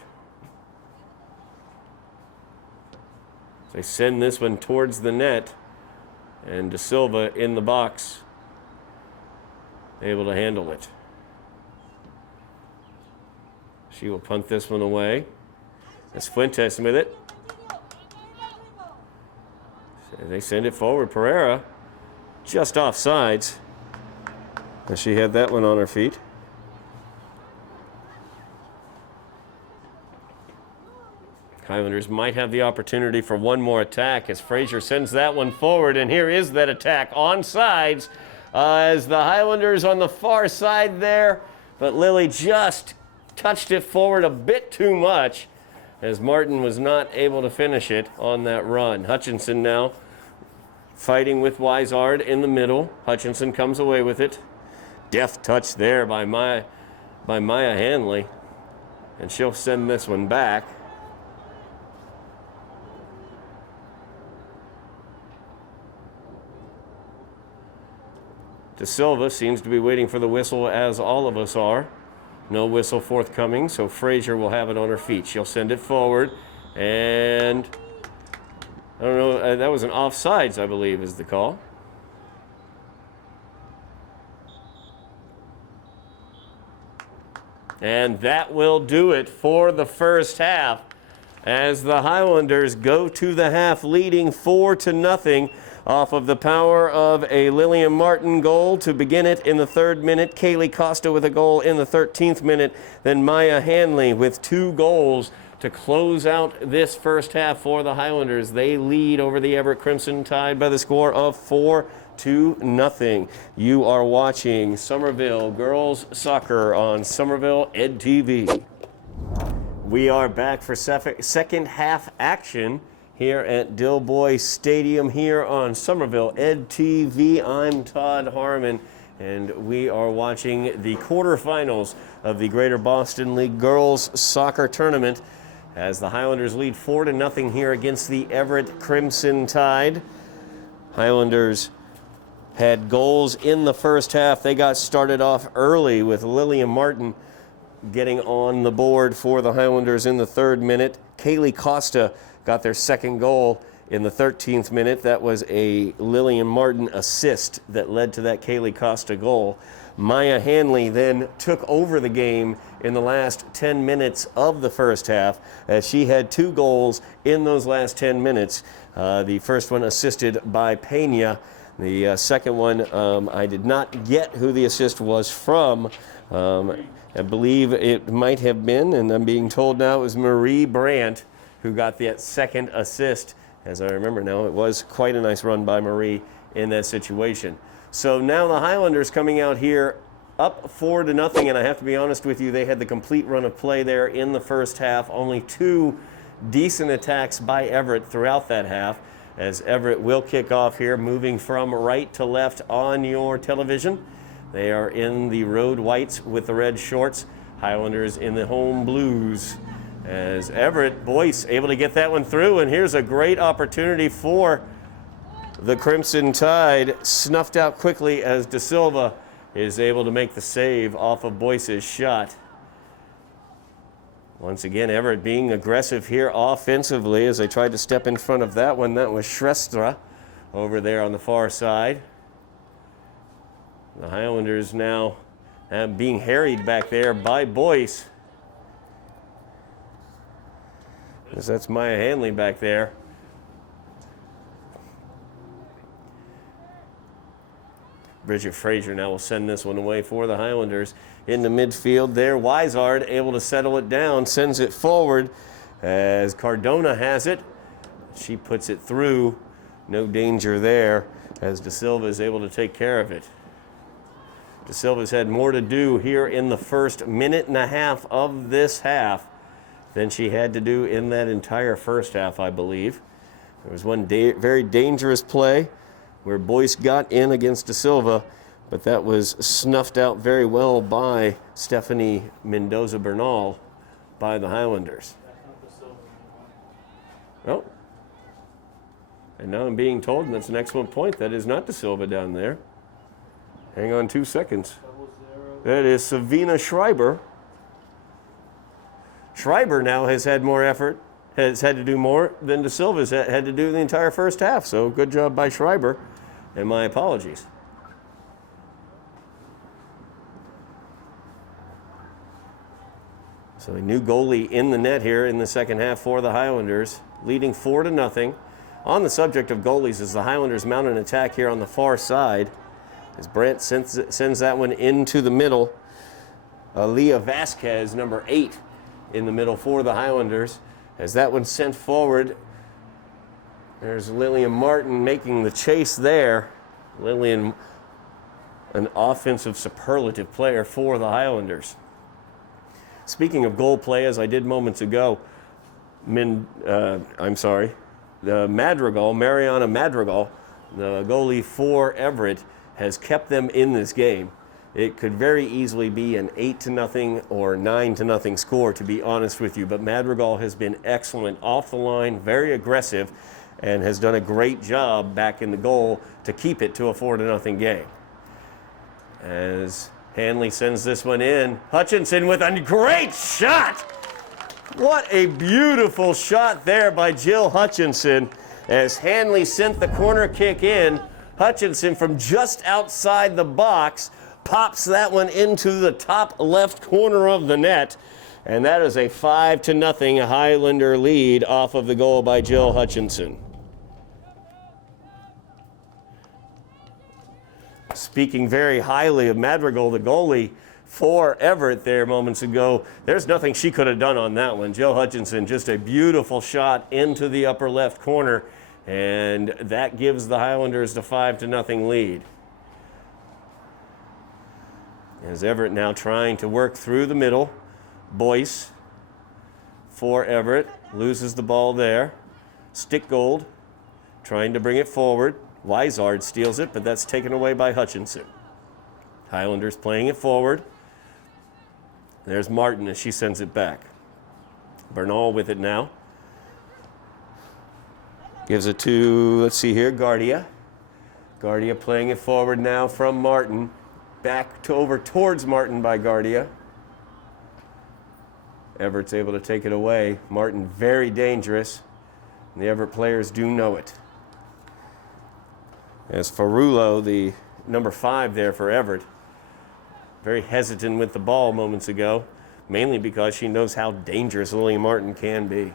They send this one towards the net, and De Silva in the box, able to handle it. She will punt this one away. That's Fuentes with it. They send it forward. Pereira just off sides, as she had that one on her feet. Highlanders might have the opportunity for one more attack as Frazier sends that one forward, and here is that attack on sides as the Highlanders on the far side there, but Lily just touched it forward a bit too much as Martin was not able to finish it on that run. Hutchinson now fighting with Weisard in the middle. Hutchinson comes away with it. Deft touch there by Maya Hanley, and she'll send this one back. De Silva seems to be waiting for the whistle, as all of us are. No whistle forthcoming, so Frazier will have it on her feet. She'll send it forward, and I don't know, that was an offsides, I believe, is the call. And that will do it for the first half as the Highlanders go to the half leading 4-0 off of the power of a Lillian Martin goal to begin it in the 3rd minute. Kaylee Costa with a goal in the 13th minute. Then Maya Hanley with 2 goals to close out this first half for the Highlanders. They lead over the Everett Crimson Tide by the score of 4-0. You are watching Somerville Girls Soccer on Somerville Ed TV. We are back for second half action here at Dilboy Stadium here on Somerville Ed TV. I'm Todd Harmon, and we are watching the quarterfinals of the Greater Boston League Girls Soccer Tournament as the Highlanders lead 4-0 here against the Everett Crimson Tide. Highlanders had goals in the first half. They got started off early with Lillian Martin getting on the board for the Highlanders in the 3rd minute. Kaylee Costa got their second goal in the 13th minute. That was a Lillian Martin assist that led to that Kaylee Costa goal. Maya Hanley then took over the game in the last 10 minutes of the first half as she had 2 goals in those last 10 minutes. The first one assisted by Pena. The second one, I did not get who the assist was from. I believe it might have been, and I'm being told now it was Marie Brandt who got that second assist. As I remember now, it was quite a nice run by Marie in that situation. So now the Highlanders coming out here up 4-0, and I have to be honest with you, they had the complete run of play there in the first half. Only 2 decent attacks by Everett throughout that half, as Everett will kick off here, moving from right to left on your television. They are in the road whites with the red shorts. Highlanders in the home blues. As Everett, Boyce able to get that one through, and here's a great opportunity for the Crimson Tide, snuffed out quickly as De Silva is able to make the save off of Boyce's shot. Once again, Everett being aggressive here offensively as they tried to step in front of that one. That was Shrestha over there on the far side. The Highlanders now being harried back there by Boyce. As that's Maya Hanley back there. Bridget Frazier now will send this one away for the Highlanders. Into midfield there, Weisard able to settle it down, sends it forward as Cardona has it. She puts it through, no danger there as De Silva is able to take care of it. De Silva's had more to do here in the first minute and a half of this half than she had to do in that entire first half, I believe. There was one very dangerous play where Boyce got in against De Silva, but that was snuffed out very well by Stephanie Mendoza-Bernal by the Highlanders. Oh, and now I'm being told, and that's an excellent point, that is not De Silva down there. Hang on 2 seconds. That is Savina Schreiber. Schreiber now has had more effort, has had to do more than De Silva's had to do the entire first half. So good job by Schreiber, and my apologies. So a new goalie in the net here in the second half for the Highlanders, leading 4-0. On the subject of goalies, as the Highlanders mount an attack here on the far side, as Brandt sends that one into the middle. Leah Vasquez, number 8, in the middle for the Highlanders. As that one sent forward, there's Lillian Martin making the chase there. Lillian, an offensive superlative player for the Highlanders. Speaking of goal play, as I did moments ago, Mariana Madrigal, the goalie for Everett, has kept them in this game. It could very easily be an 8-0 or 9-0 score, to be honest with you, but Madrigal has been excellent off the line, very aggressive, and has done a great job back in the goal to keep it to a 4-0 game. As Hanley sends this one in, Hutchinson with a great shot! What a beautiful shot there by Jill Hutchinson. As Hanley sent the corner kick in, Hutchinson from just outside the box pops that one into the top left corner of the net. And that is a 5-0 Highlander lead off of the goal by Jill Hutchinson. Speaking very highly of Madrigal, the goalie for Everett there moments ago, there's nothing she could have done on that one. Jill Hutchinson, just a beautiful shot into the upper left corner, and that gives the Highlanders the 5-0 lead. As Everett now trying to work through the middle. Boyce for Everett, loses the ball there. Stickgold trying to bring it forward. Weisard steals it, but that's taken away by Hutchinson. Highlanders playing it forward. There's Martin as she sends it back. Bernal with it now. Gives it to, let's see here, Guardia. Guardia playing it forward now from Martin. Back to over towards Martin by Guardia. Everett's able to take it away. Martin very dangerous. And the Everett players do know it. As Farulo, the number 5 there for Everett, very hesitant with the ball moments ago, mainly because she knows how dangerous Lily Martin can be.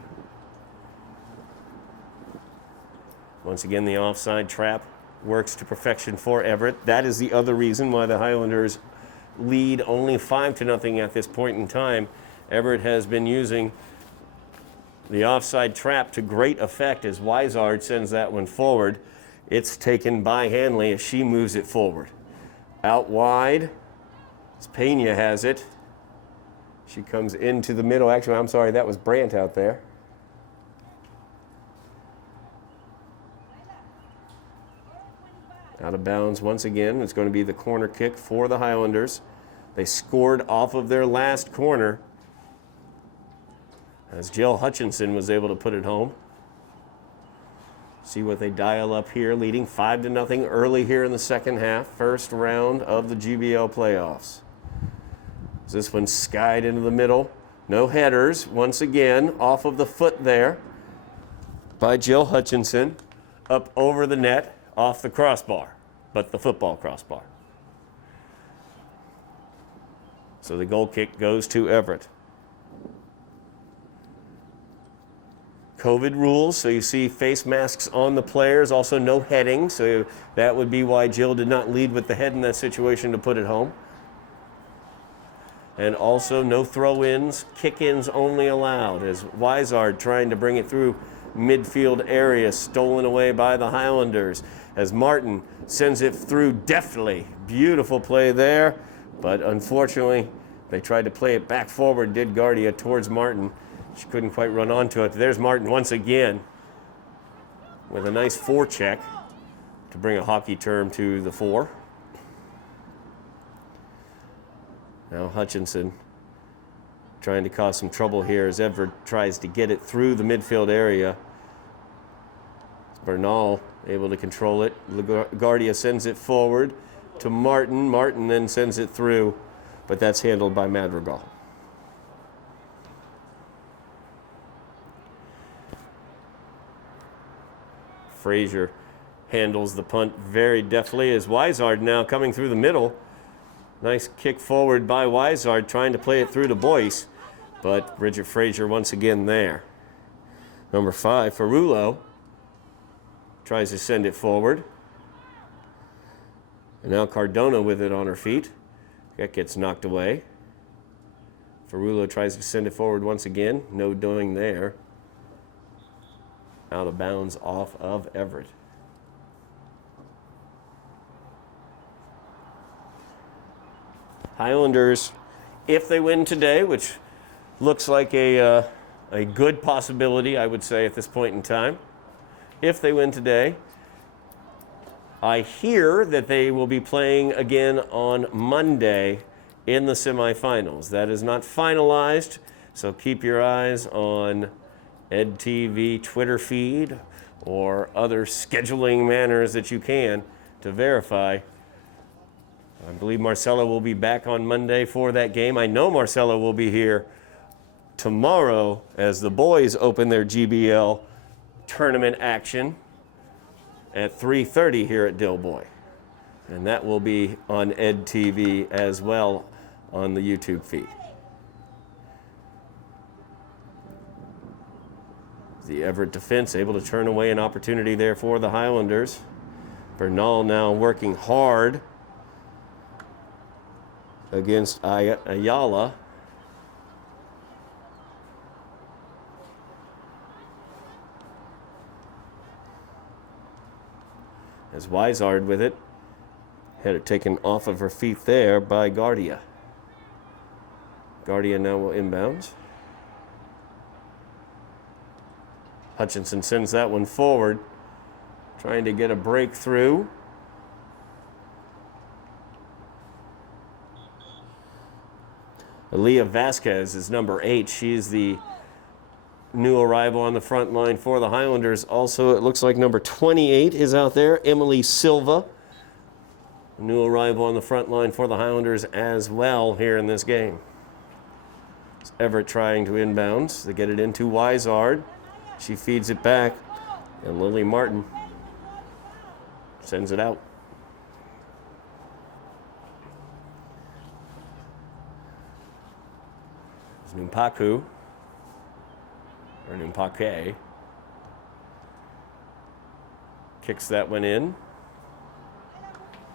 Once again, the offside trap works to perfection for Everett. That is the other reason why the Highlanders lead only 5-0 at this point in time. Everett has been using the offside trap to great effect as Weisard sends that one forward. It's taken by Hanley as she moves it forward. Out wide, as Pena has it. She comes into the middle. Actually, I'm sorry, that was Brandt out there. Out of bounds once again. It's going to be the corner kick for the Highlanders. They scored off of their last corner as Jill Hutchinson was able to put it home. See what they dial up here, leading 5-0 early here in the second half, first round of the GBL playoffs. This one skied into the middle. No headers, once again, off of the foot there by Jill Hutchinson, up over the net, off the crossbar, but the football crossbar. So the goal kick goes to Everett. COVID rules, so you see face masks on the players, also no heading, so that would be why Jill did not lead with the head in that situation to put it home. And also no throw-ins, kick-ins only allowed, as Weisard trying to bring it through midfield area, stolen away by the Highlanders, as Martin sends it through deftly. Beautiful play there, but unfortunately they tried to play it back forward, did Guardia, towards Martin. She couldn't quite run onto it. There's Martin once again with a nice forecheck to bring a hockey term to the fore. Now Hutchinson trying to cause some trouble here as Everett tries to get it through the midfield area. Bernal able to control it. LaGuardia sends it forward to Martin. Martin then sends it through but that's handled by Madrigal. Frazier handles the punt very deftly as Weizard now coming through the middle. Nice kick forward by Weizard, trying to play it through to Boyce, but Bridget Frazier once again there. Number 5, Ferrulo, tries to send it forward. And now Cardona with it on her feet. That gets knocked away. Ferrulo tries to send it forward once again. No doing there. Out of bounds off of Everett. Highlanders, if they win today, which looks like a good possibility, I would say, at this point in time. If they win today, I hear that they will be playing again on Monday in the semifinals. That is not finalized, so keep your eyes on EdTV Twitter feed or other scheduling manners that you can to verify. I believe Marcella will be back on Monday for that game. I know Marcella will be here tomorrow as the boys open their GBL tournament action at 3:30 here at Dilboy. And that will be on EdTV as well on the YouTube feed. The Everett defense able to turn away an opportunity there for the Highlanders. Bernal now working hard against Ayala. As Weizard with it. Had it taken off of her feet there by Guardia. Guardia now will inbounds. Hutchinson sends that one forward, trying to get a breakthrough. Aaliyah Vasquez is number 8. She's the new arrival on the front line for the Highlanders. Also, it looks like number 28 is out there, Emily Silva. New arrival on the front line for the Highlanders as well here in this game. It's Everett trying to inbounds. They get it into Weizard. She feeds it back, and Lily Martin sends it out. It's Numpaku, or Numpake. Kicks that one in.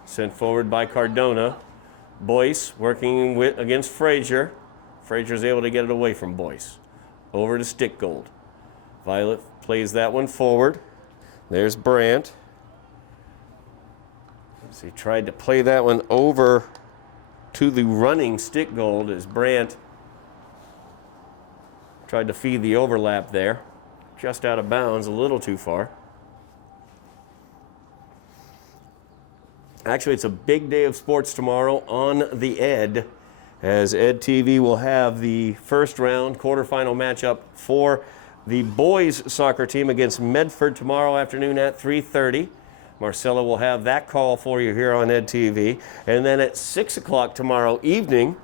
Sent forward by Cardona. Boyce working against Frazier. Frazier's able to get it away from Boyce. Over to Stickgold. Violet plays that one forward. There's Brandt. So he tried to play that one over to the running Stickgold as Brandt tried to feed the overlap there. Just out of bounds, a little too far. Actually, it's a big day of sports tomorrow on the Ed, as EdTV will have the first round quarterfinal matchup for the boys soccer team against Medford tomorrow afternoon at 3:30. Marcella will have that call for you here on EdTV. And then at 6 o'clock tomorrow evening,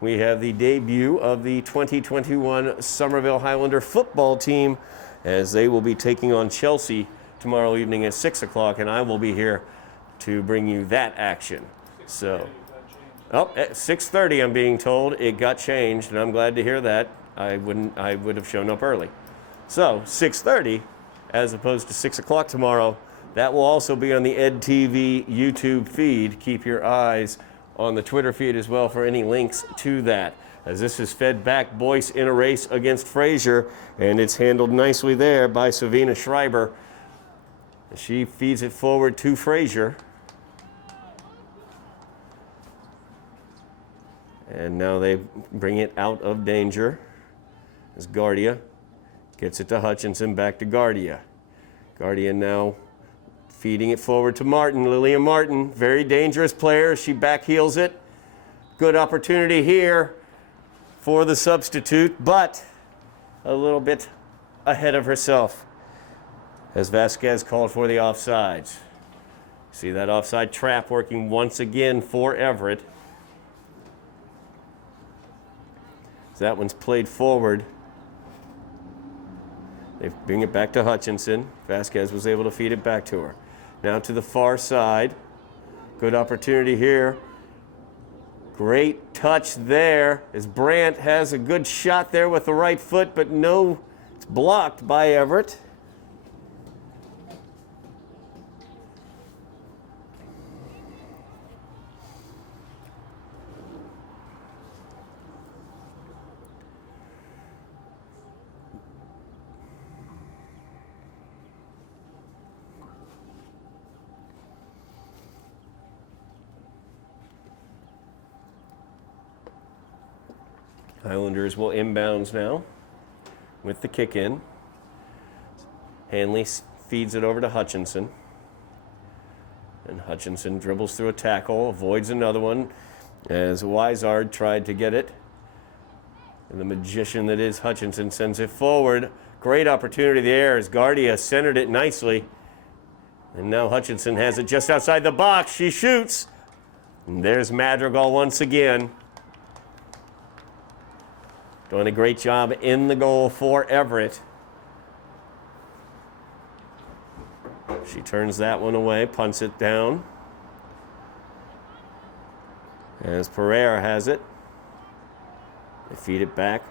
we have the debut of the 2021 Somerville Highlander football team, as they will be taking on Chelsea tomorrow evening at 6 o'clock, and I will be here to bring you that action. So, at 6:30 I'm being told it got changed, and I'm glad to hear that. I would have shown up early. So 6:30 as opposed to 6 o'clock tomorrow. That will also be on the EdTV YouTube feed. Keep your eyes on the Twitter feed as well for any links to that, as this is fed back. Boyce in a race against Frazier, and it's handled nicely there by Savina Schreiber. She feeds it forward to Frazier. And now they bring it out of danger as Guardia gets it to Hutchinson, back to Guardia. Guardia now feeding it forward to Martin. Lillian Martin, very dangerous player. She backheels it. Good opportunity here for the substitute, but a little bit ahead of herself as Vasquez called for the offsides. See that offside trap working once again for Everett. So that one's played forward. They bring it back to Hutchinson. Vasquez was able to feed it back to her. Now to the far side. Good opportunity here. Great touch there as Brandt has a good shot there with the right foot, but no, it's blocked by Everett. Highlanders will inbounds now with the kick in. Hanley feeds it over to Hutchinson. And Hutchinson dribbles through a tackle, avoids another one as Weisard tried to get it. And the magician that is Hutchinson sends it forward. Great opportunity there as Guardia centered it nicely. And now Hutchinson has it just outside the box. She shoots. And there's Madrigal once again. Doing a great job in the goal for Everett. She turns that one away, punts it down. As Pereira has it. They feed it back.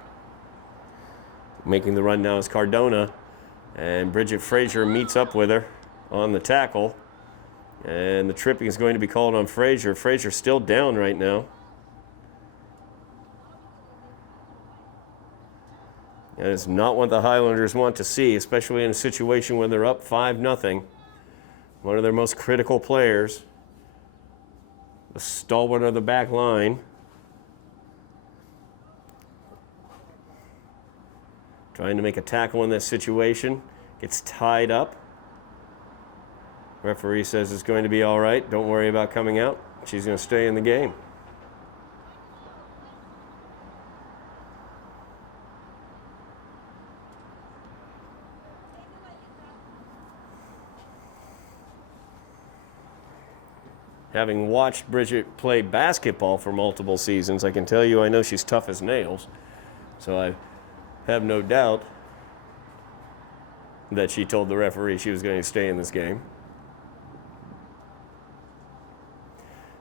Making the run now is Cardona. And Bridget Frazier meets up with her on the tackle. And the tripping is going to be called on Frazier. Frazier still down right now. That is not what the Highlanders want to see, especially in a situation where they're up 5-0. One of their most critical players, the stalwart of the back line. Trying to make a tackle in this situation. Gets tied up. Referee says it's going to be all right. Don't worry about coming out. She's going to stay in the game. Having watched Bridget play basketball for multiple seasons, I can tell you I know she's tough as nails. So I have no doubt that she told the referee she was going to stay in this game.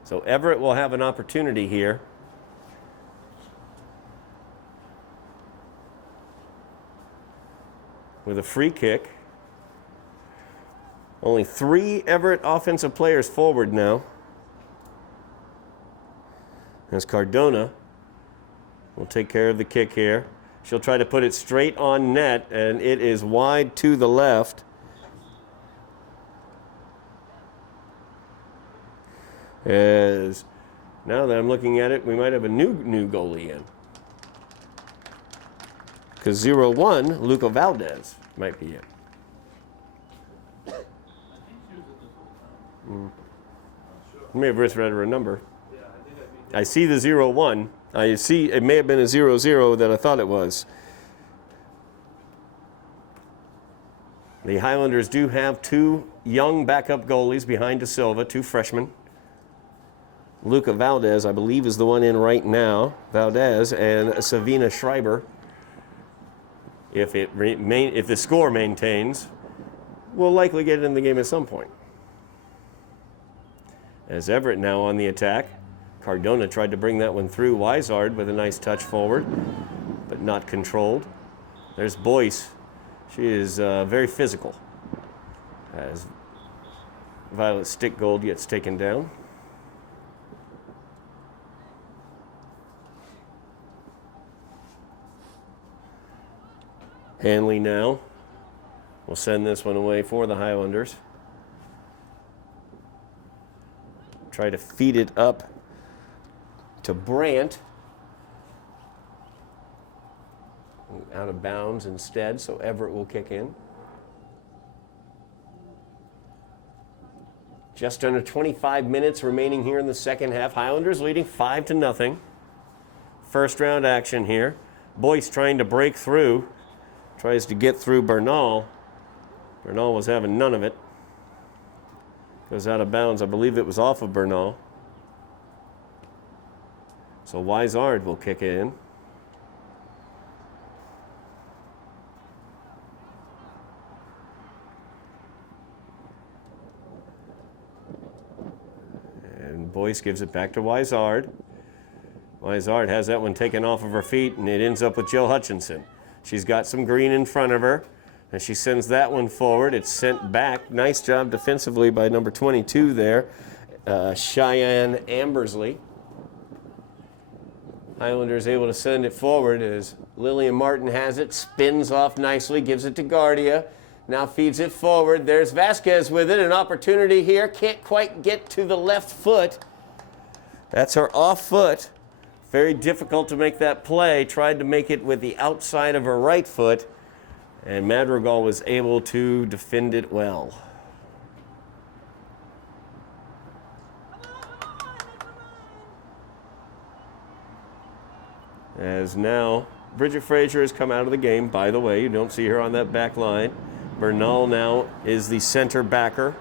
So Everett will have an opportunity here. With a free kick. Only 3 Everett offensive players forward now. As Cardona will take care of the kick here. She'll try to put it straight on net, and it is wide to the left. As now that I'm looking at it, we might have a new goalie in. Because 0-1, Luca Valdez might be in. You may have misread her a number. I see the 0-1. I see it may have been a 0-0 that I thought it was. The Highlanders do have 2 young backup goalies behind De Silva, 2 freshmen. Luca Valdez, I believe, is the one in right now. Valdez and Savina Schreiber. If the score maintains, will likely get in the game at some point. As Everett now on the attack. Cardona tried to bring that one through. Weisard with a nice touch forward, but not controlled. There's Boyce. She is very physical. As Violet Stickgold gets taken down. Hanley now will send this one away for the Highlanders. Try to feed it up to Brandt. Out of bounds instead, so Everett will kick in. Just under 25 minutes remaining here in the second half. Highlanders leading 5-0. First round action here. Boyce trying to break through. Tries to get through Bernal. Bernal was having none of it. Goes out of bounds. I believe it was off of Bernal. So Weisard will kick in. Boyce gives it back to Weizard. Weizard has that one taken off of her feet, and it ends up with Jill Hutchinson. She's got some green in front of her, and she sends that one forward. It's sent back. Nice job defensively by number 22 there, Cheyenne Ambersley. Highlanders able to send it forward as Lillian Martin has it, spins off nicely, gives it to Guardia. Now feeds it forward. There's Vasquez with it. An opportunity here. Can't quite get to the left foot. That's her off foot. Very difficult to make that play. Tried to make it with the outside of her right foot, and Madrigal was able to defend it well. As now Bridget Frazier has come out of the game. By the way, you don't see her on that back line. Bernal now is the center backer.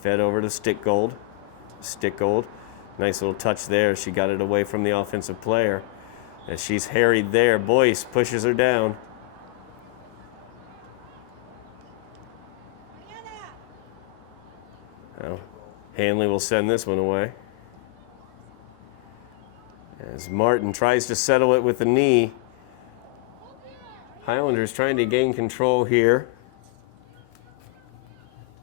Fed over to Stickgold. Stickgold, nice little touch there. She got it away from the offensive player. As she's harried there, Boyce pushes her down. Now, Hanley will send this one away. As Martin tries to settle it with the knee. Highlanders trying to gain control here.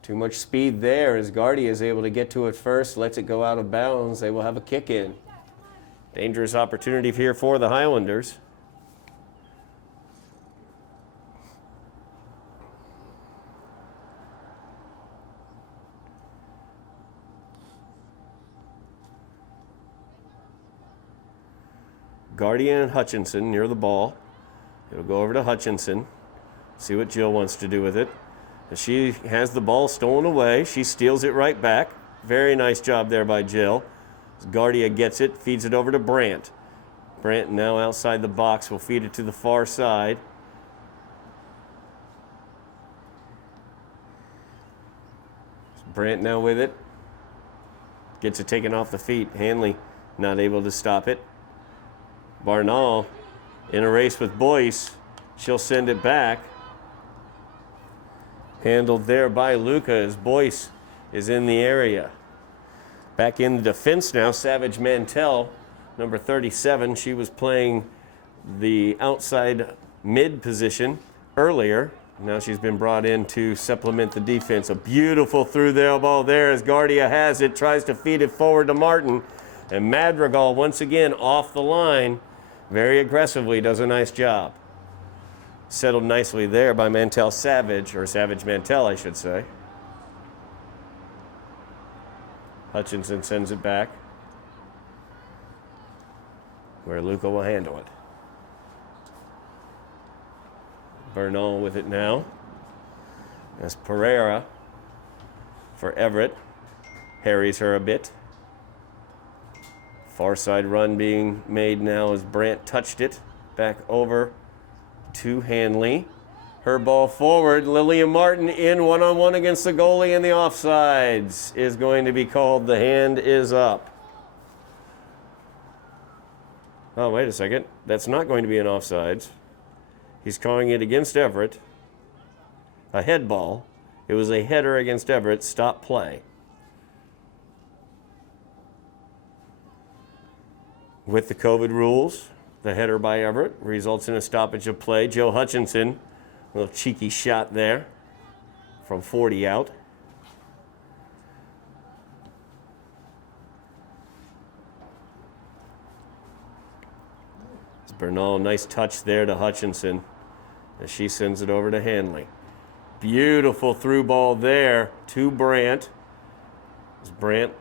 Too much speed there as Guardia is able to get to it first, lets it go out of bounds. They will have a kick in. Dangerous opportunity here for the Highlanders. Guardia and Hutchinson near the ball. It'll go over to Hutchinson. See what Jill wants to do with it. She has the ball stolen away. She steals it right back. Very nice job there by Jill. Guardia gets it, feeds it over to Brandt. Brandt now outside the box will feed it to the far side. Brandt now with it. Gets it taken off the feet. Hanley not able to stop it. Barnall in a race with Boyce. She'll send it back. Handled there by Luca as Boyce is in the area. Back in the defense now, Savage Mantell, number 37. She was playing the outside mid position earlier. Now she's been brought in to supplement the defense. A beautiful through there ball there as Guardia has it, tries to feed it forward to Martin. And Madrigal once again off the line. Very aggressively, does a nice job. Settled nicely there by Mantell Savage, or Savage Mantell, I should say. Hutchinson sends it back, where Luca will handle it. Bernal with it now. As Pereira for Everett. Harries her a bit. Far side run being made now as Brandt touched it. Back over to Hanley. Her ball forward. Lillian Martin in one-on-one against the goalie, and the offsides is going to be called. The hand is up. Oh, wait a second. That's not going to be an offsides. He's calling it against Everett. A head ball. It was a header against Everett. Stop play. With the COVID rules, the header by Everett results in a stoppage of play. Joe Hutchinson, a little cheeky shot there from 40 out. It's Bernal, nice touch there to Hutchinson as she sends it over to Hanley. Beautiful through ball there to Brandt. As Brandt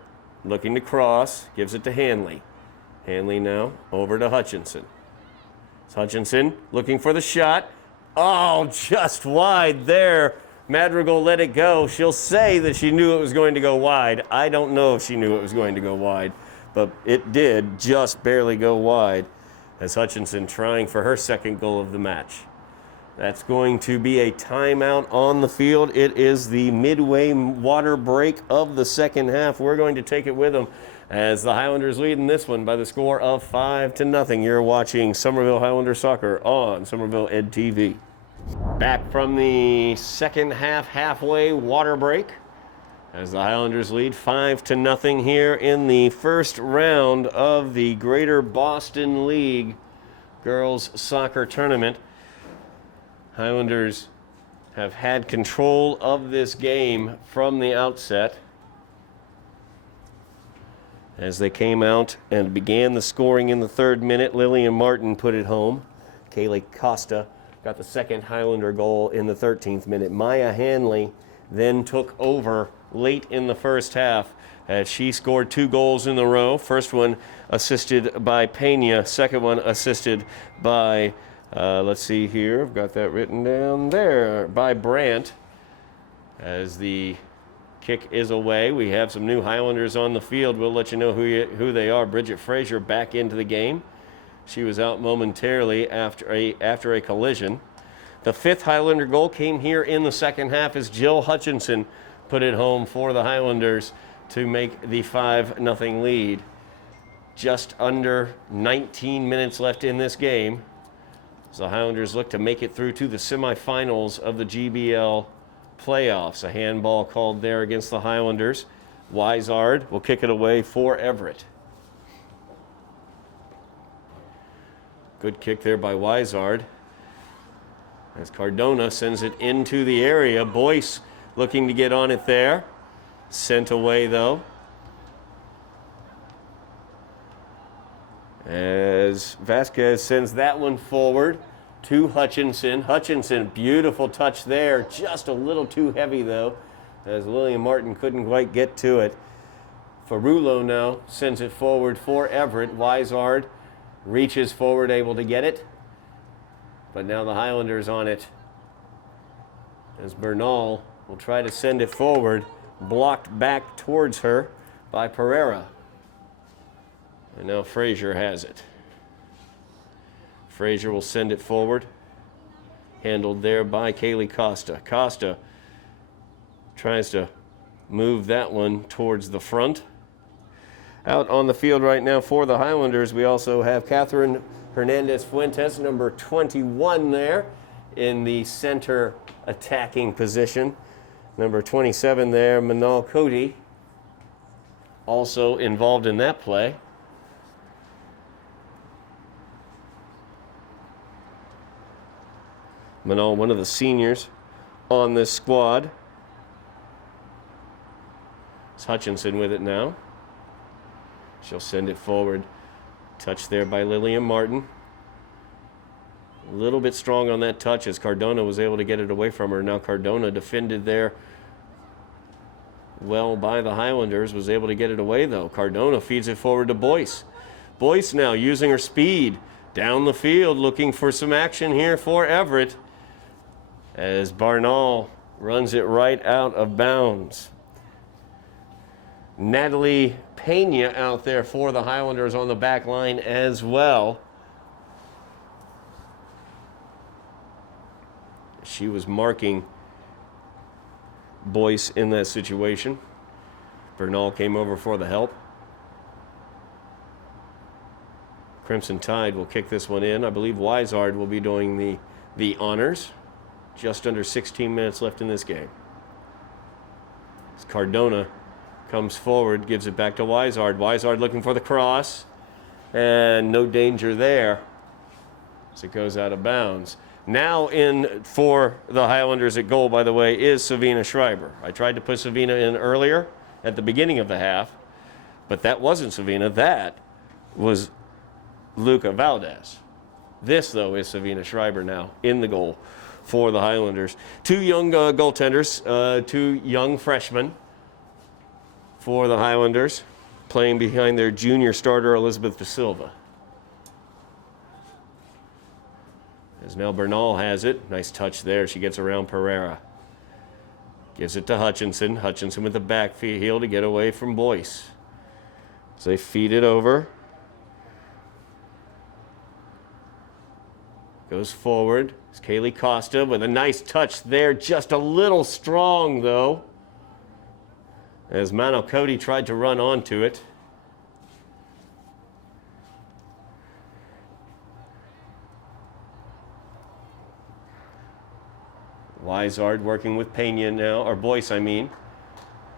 looking to cross, gives it to Hanley. Hanley now over to Hutchinson. It's Hutchinson looking for the shot. Oh, just wide there. Madrigal let it go. She'll say that she knew it was going to go wide. I don't know if she knew it was going to go wide, but it did just barely go wide as Hutchinson trying for her second goal of the match. That's going to be a timeout on the field. It is the midway water break of the second half. We're going to take it with them as the Highlanders lead in this one by the score of 5-0. You're watching Somerville Highlander Soccer on Somerville Ed TV. Back from the second half halfway water break as the Highlanders lead 5-0 here in the first round of the Greater Boston League Girls Soccer Tournament. Highlanders have had control of this game from the outset as they came out and began the scoring in the 3rd minute. Lillian Martin put it home. Kaylee Costa got the second Highlander goal in the 13th minute. Maya Hanley then took over late in the first half as she scored 2 goals in a row. First one assisted by Pena, second one assisted by, let's see here, I've got that written down there, by Brandt. As the kick is away, we have some new Highlanders on the field. We'll let you know who they are. Bridget Frazier back into the game. She was out momentarily after a collision. The 5th Highlander goal came here in the second half as Jill Hutchinson put it home for the Highlanders to make the 5-0 lead. Just under 19 minutes left in this game as the Highlanders look to make it through to the semifinals of the GBL playoffs. A handball called there against the Highlanders. Weisard will kick it away for Everett. Good kick there by Weisard as Cardona sends it into the area. Boyce looking to get on it there. Sent away though. As Vasquez sends that one forward to Hutchinson. Hutchinson, beautiful touch there. Just a little too heavy though, as Lillian Martin couldn't quite get to it. Ferrulo now sends it forward for Everett. Weisard reaches forward, able to get it. But now the Highlanders on it as Bernal will try to send it forward. Blocked back towards her by Pereira. And now Frazier has it. Frazier will send it forward. Handled there by Kaylee Costa. Costa tries to move that one towards the front. Out on the field right now for the Highlanders, we also have Catherine Hernandez-Fuentes, number 21 there in the center attacking position. Number 27 there, Manal Cody, also involved in that play. Manal, one of the seniors on this squad. It's Hutchinson with it now. She'll send it forward. Touch there by Lillian Martin. A little bit strong on that touch as Cardona was able to get it away from her. Now Cardona defended there well by the Highlanders, was able to get it away though. Cardona feeds it forward to Boyce. Boyce now using her speed down the field, looking for some action here for Everett as Barnall runs it right out of bounds. Natalie Pena out there for the Highlanders on the back line as well. She was marking Boyce in that situation. Bernal came over for the help. Crimson Tide will kick this one in. I believe Weisard will be doing the honors. Just under 16 minutes left in this game. As Cardona comes forward, gives it back to Weisard. Weisard looking for the cross, and no danger there as it goes out of bounds. Now in for the Highlanders at goal, by the way, is Savina Schreiber. I tried to put Savina in earlier at the beginning of the half, but that wasn't Savina. That was Luca Valdez. This, though, is Savina Schreiber now in the goal for the Highlanders. Two young goaltenders, two young freshmen for the Highlanders, playing behind their junior starter, Elizabeth De Silva. As now Bernal has it. Nice touch there. She gets around Pereira. Gives it to Hutchinson. Hutchinson with the back heel to get away from Boyce. As they feed it over. Goes forward. It's Kaylee Costa with a nice touch there. Just a little strong, though, as Mano Cody tried to run onto it. Wizard working with Pena now, or Boyce, I mean.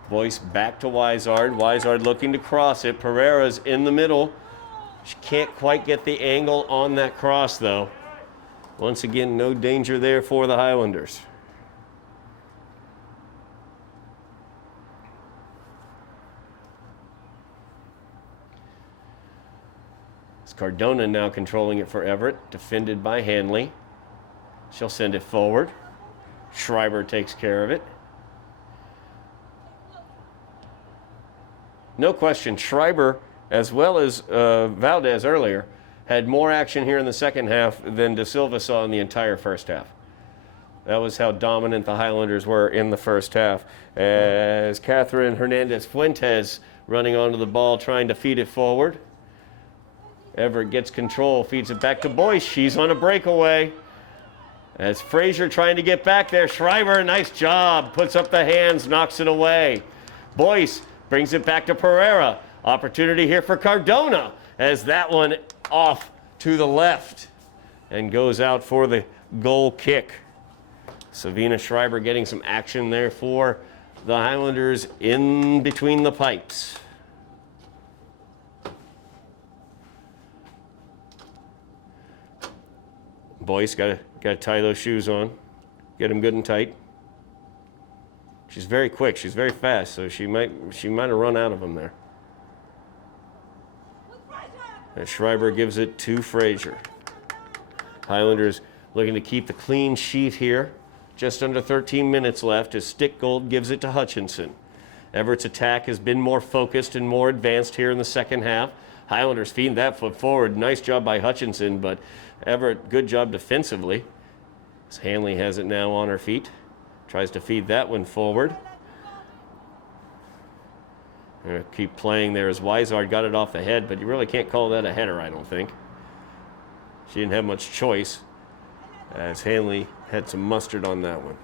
Boyce back to Wizard. Wizard looking to cross it. Pereira's in the middle. She can't quite get the angle on that cross, though. Once again, no danger there for the Highlanders. It's Cardona now controlling it for Everett, defended by Hanley. She'll send it forward. Schreiber takes care of it. No question, Schreiber, as well as Valdez earlier, had more action here in the second half than De Silva saw in the entire first half. That was how dominant the Highlanders were in the first half. As Catherine Hernandez-Fuentes running onto the ball, trying to feed it forward. Everett gets control, feeds it back to Boyce. She's on a breakaway. As Frazier trying to get back there. Schreiber, nice job. Puts up the hands, knocks it away. Boyce brings it back to Pereira. Opportunity here for Cardona as that one off to the left and goes out for the goal kick. Savina Schreiber getting some action there for the Highlanders in between the pipes. Boyce got to tie those shoes on, get them good and tight. She's very quick. She's very fast, so she might have run out of them there. And Schreiber gives it to Frazier. Highlanders looking to keep the clean sheet here. Just under 13 minutes left as Stickgold gives it to Hutchinson. Everett's attack has been more focused and more advanced here in the second half. Highlanders feeding that foot forward. Nice job by Hutchinson, but Everett, good job defensively. As Hanley has it now on her feet. Tries to feed that one forward. Keep playing there as Wizard got it off the head, but you really can't call that a header, I don't think. She didn't have much choice as Hanley had some mustard on that one.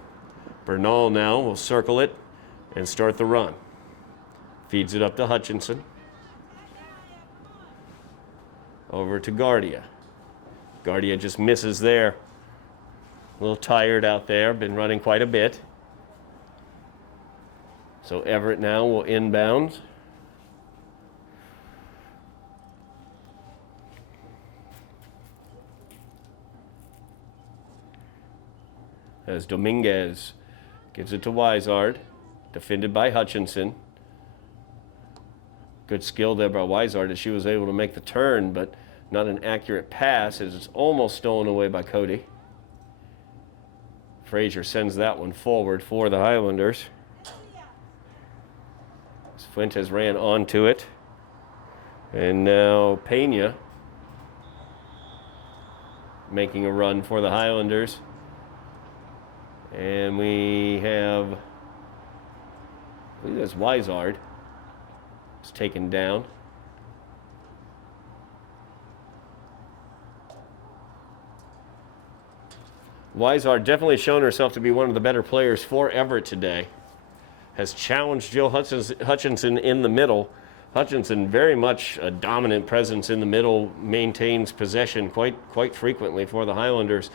Bernal now will circle it and start the run. Feeds it up to Hutchinson. Over to Guardia. Guardia just misses there. A little tired out there, been running quite a bit. So Everett now will inbound. As Dominguez gives it to Wizard, defended by Hutchinson. Good skill there by Wizard as she was able to make the turn, but not an accurate pass as it's almost stolen away by Cody. Frazier sends that one forward for the Highlanders. Fuentes ran onto it. And now Pena making a run for the Highlanders. And we have, I believe that's Wizard. It's taken down. Wizard definitely shown herself to be one of the better players for Everett today. Has challenged Jill Hutchinson in the middle. Hutchinson very much a dominant presence in the middle, maintains possession quite frequently for the Highlanders.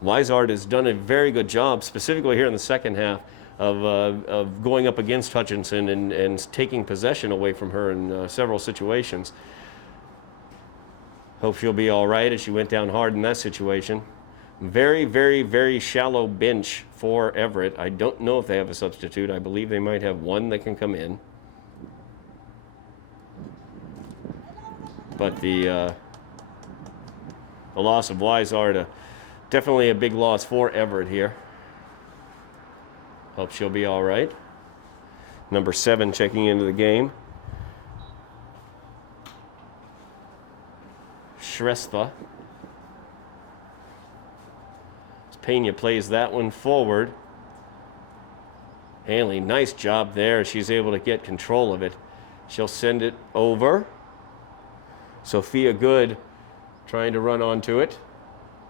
Wizard has done a very good job, specifically here in the second half, of going up against Hutchinson and taking possession away from her in several situations. Hope she'll be all right as she went down hard in that situation. Very, very, very shallow bench for Everett. I don't know if they have a substitute. I believe they might have one that can come in. But the loss of Wizard, definitely a big loss for Everett here. Hope she'll be all right. Number 7 checking into the game. Shrestha. Pena plays that one forward. Hanley, nice job there. She's able to get control of it. She'll send it over. Sophia Good trying to run onto it.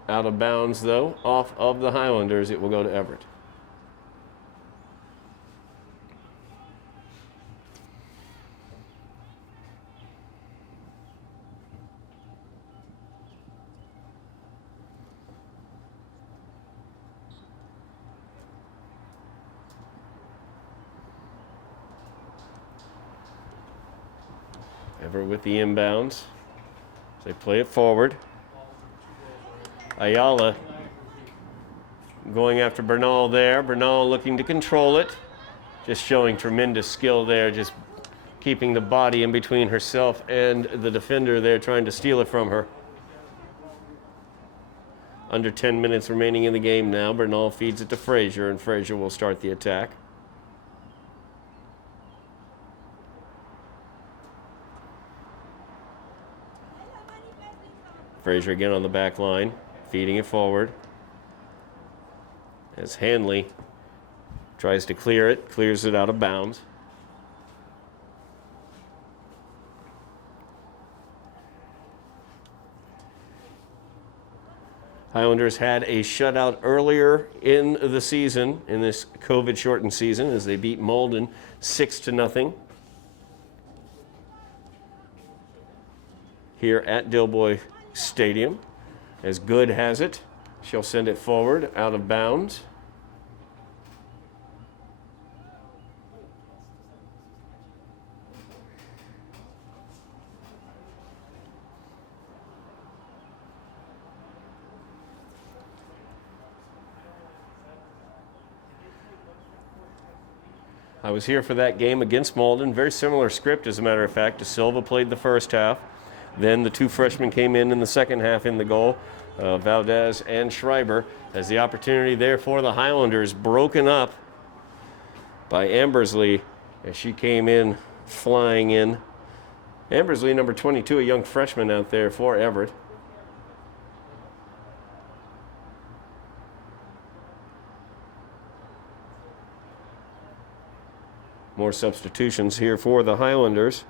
Out of bounds, though. Off of the Highlanders, it will go to Everett. Everett with the inbounds. They play it forward. Ayala going after Bernal there. Bernal looking to control it. Just showing tremendous skill there, just keeping the body in between herself and the defender there, trying to steal it from her. Under 10 minutes remaining in the game now. Bernal feeds it to Frazier, and Frazier will start the attack. Frazier again on the back line, feeding it forward. As Hanley tries to clear it, clears it out of bounds. Highlanders had a shutout earlier in the season, in this COVID-shortened season, as they beat Malden 6-0 here at Dilboy Stadium. As Good has it, she'll send it forward out of bounds. I was here for that game against Malden. Very similar script, as a matter of fact. De Silva played the first half. Then the two freshmen came in the second half in the goal, Valdez and Schreiber, as the opportunity there for the Highlanders broken up by Ambersley as she came in, flying in. Ambersley, number 22, a young freshman out there for Everett. More substitutions here for the Highlanders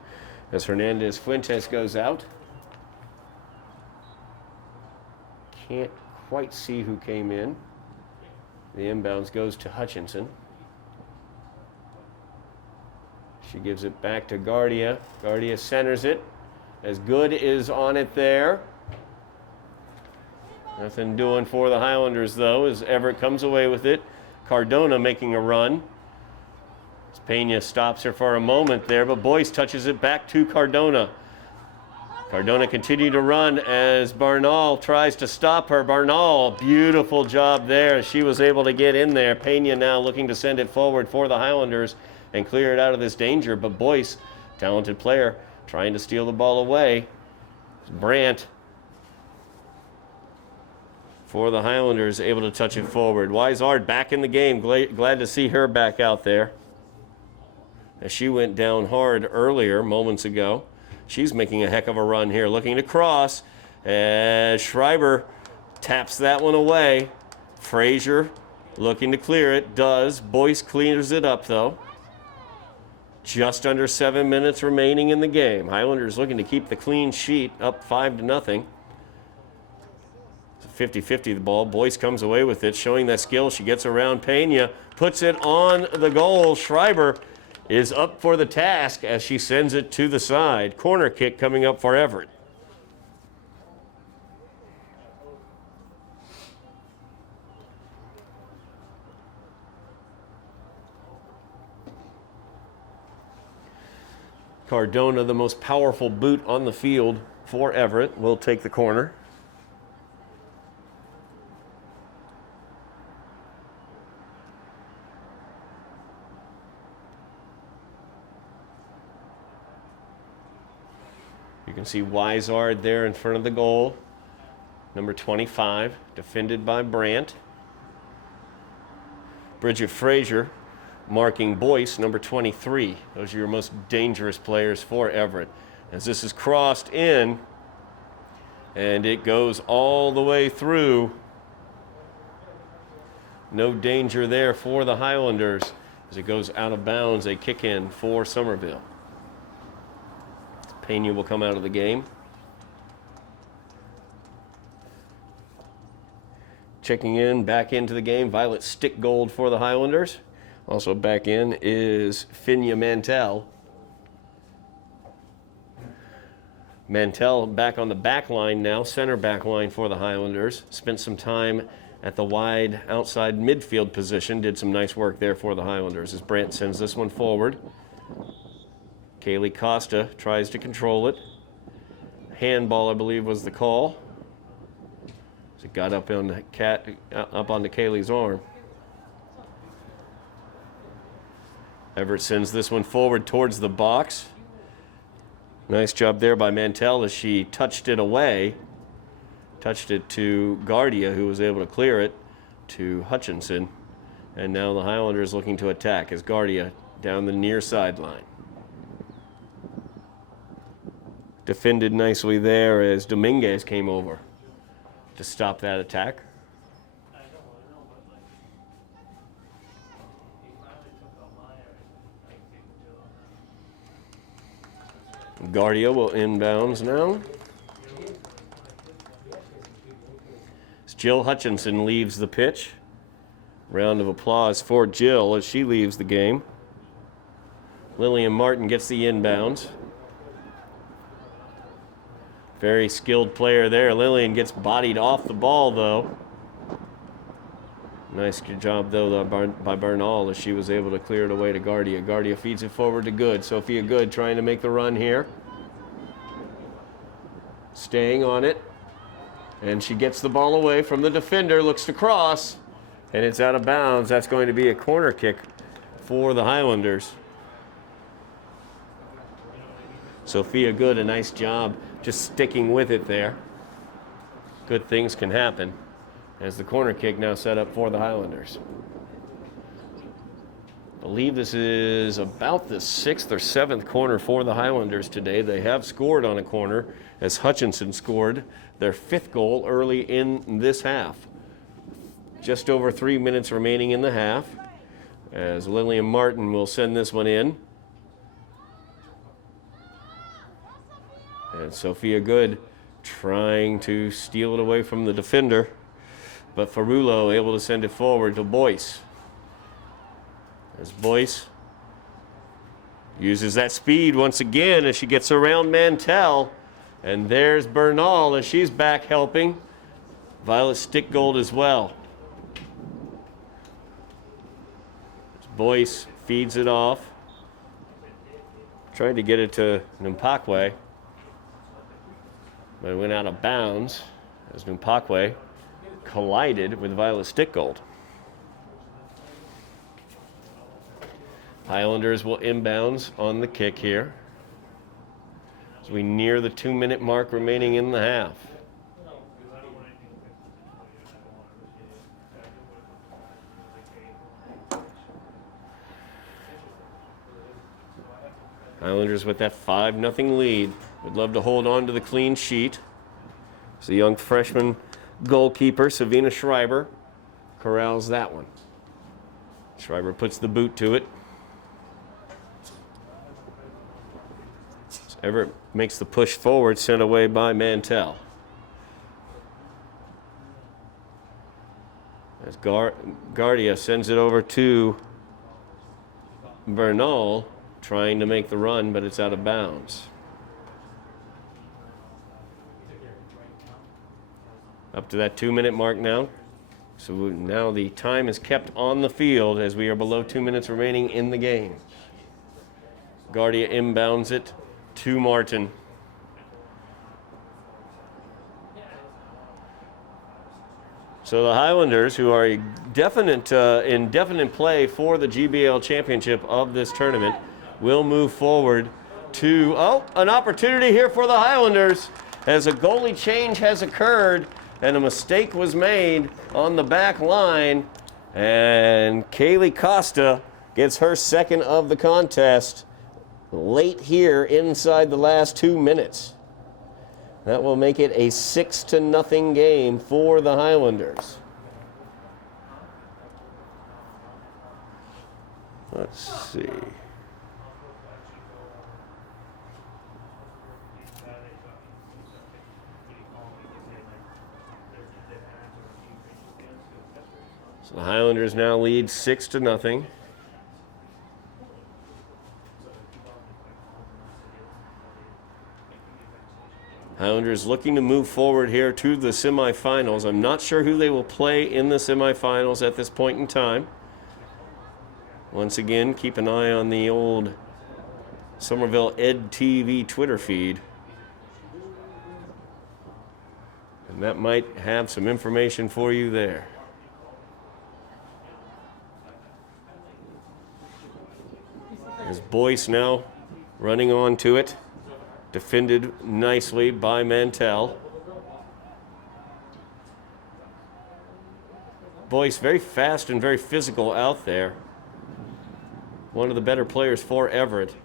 as Hernandez Fuentes goes out. Can't quite see who came in. The inbounds goes to Hutchinson. She gives it back to Guardia. Guardia centers it. As Good is on it there. Nothing doing for the Highlanders though as Everett comes away with it. Cardona making a run. Pena stops her for a moment there, but Boyce touches it back to Cardona. Cardona continued to run as Barnall tries to stop her. Barnall, beautiful job there. She was able to get in there. Pena now looking to send it forward for the Highlanders and clear it out of this danger, but Boyce, talented player, trying to steal the ball away. Brandt for the Highlanders, able to touch it forward. Weisard back in the game. Glad to see her back out there. As she went down hard earlier, moments ago. She's making a heck of a run here, looking to cross. As Schreiber taps that one away. Frazier looking to clear it, does. Boyce clears it up, though. Just under 7 minutes remaining in the game. Highlanders looking to keep the clean sheet, up 5-0. It's a 50-50 the ball. Boyce comes away with it, showing that skill. She gets around Pena, puts it on the goal. Schreiber is up for the task as she sends it to the side. Corner kick coming up for Everett. Cardona, the most powerful boot on the field for Everett, will take the corner. You can see Weisard there in front of the goal. Number 25, defended by Brandt. Bridget Frazier marking Boyce, number 23. Those are your most dangerous players for Everett. As this is crossed in, and it goes all the way through. No danger there for the Highlanders. As it goes out of bounds, a kick in for Somerville. Pena will come out of the game. Checking in, back into the game, Violet Stickgold for the Highlanders. Also back in is Finya Mantell. Mantell back on the back line now, center back line for the Highlanders. Spent some time at the wide outside midfield position. Did some nice work there for the Highlanders as Brandt sends this one forward. Kaylee Costa tries to control it. Handball, I believe, was the call. So it got up on the up onto Kaylee's arm. Everett sends this one forward towards the box. Nice job there by Mantell as she touched it away. Touched it to Guardia, who was able to clear it to Hutchinson. And now the Highlanders looking to attack as Guardia down the near sideline. Defended nicely there as Dominguez came over to stop that attack. Guardia will inbounds now. As Jill Hutchinson leaves the pitch. Round of applause for Jill as she leaves the game. Lillian Martin gets the inbounds. Very skilled player there. Lillian gets bodied off the ball, though. Nice job, though, by Bernal as she was able to clear it away to Guardia. Guardia feeds it forward to Good. Sophia Good trying to make the run here. Staying on it. And she gets the ball away from the defender, looks to cross, and it's out of bounds. That's going to be a corner kick for the Highlanders. Sophia Good, a nice job just sticking with it there. Good things can happen as the corner kick now set up for the Highlanders. I believe this is about the 6th or 7th corner for the Highlanders today. They have scored on a corner as Hutchinson scored their 5th goal early in this half. Just over 3 minutes remaining in the half as Lillian Martin will send this one in. And Sophia Good trying to steal it away from the defender, but Ferrulo able to send it forward to Boyce. As Boyce uses that speed once again as she gets around Mantell. And there's Bernal as she's back helping. Violet Stickgold as well. Boyce feeds it off. Tried to get it to Numpakwe, but it went out of bounds as Numpakwe collided with Violet Stickgold. Highlanders will inbounds on the kick here as we near the 2-minute mark remaining in the half. Highlanders with that 5-0 lead. Would love to hold on to the clean sheet. As the young freshman goalkeeper, Savina Schreiber, corrals that one. Schreiber puts the boot to it. Everett makes the push forward, sent away by Mantell. As Guardia sends it over to Bernal, trying to make the run, but it's out of bounds. Up to that 2-minute mark now. So now the time is kept on the field as we are below 2 minutes remaining in the game. Guardia inbounds it to Martin. So the Highlanders, who are a definite, indefinite play for the GBL championship of this tournament, will move forward to, an opportunity here for the Highlanders as a goalie change has occurred and a mistake was made on the back line. And Kaylee Costa gets her second of the contest late here inside the last 2 minutes. That will make it a 6-0 game for the Highlanders. Let's see. So the Highlanders now lead 6-0. Highlanders looking to move forward here to the semifinals. I'm not sure who they will play in the semifinals at this point in time. Once again, keep an eye on the old Somerville Ed TV Twitter feed. And that might have some information for you there. As Boyce now running on to it. Defended nicely by Mantell. Boyce very fast and very physical out there. One of the better players for Everett.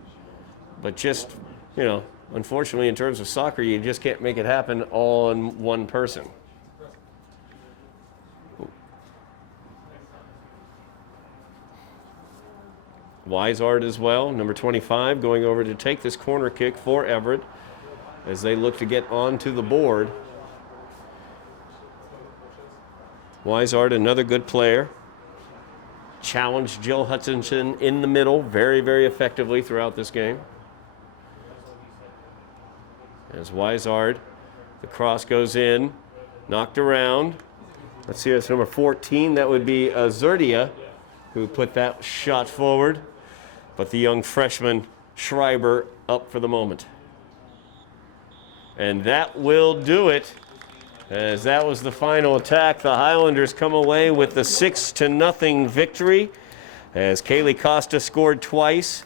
But just, you know, unfortunately in terms of soccer, you just can't make it happen all in one person. Weisard as well, number 25, going over to take this corner kick for Everett as they look to get onto the board. Weisard, another good player. Challenged Jill Hutchinson in the middle very, very effectively throughout this game. As Weisard, the cross goes in, knocked around. Let's see, that's number 14. That would be Zerdia, who put that shot forward. But the young freshman, Schreiber, up for the moment. And that will do it. As that was the final attack, the Highlanders come away with the 6-0 victory. As Kaylee Costa scored twice,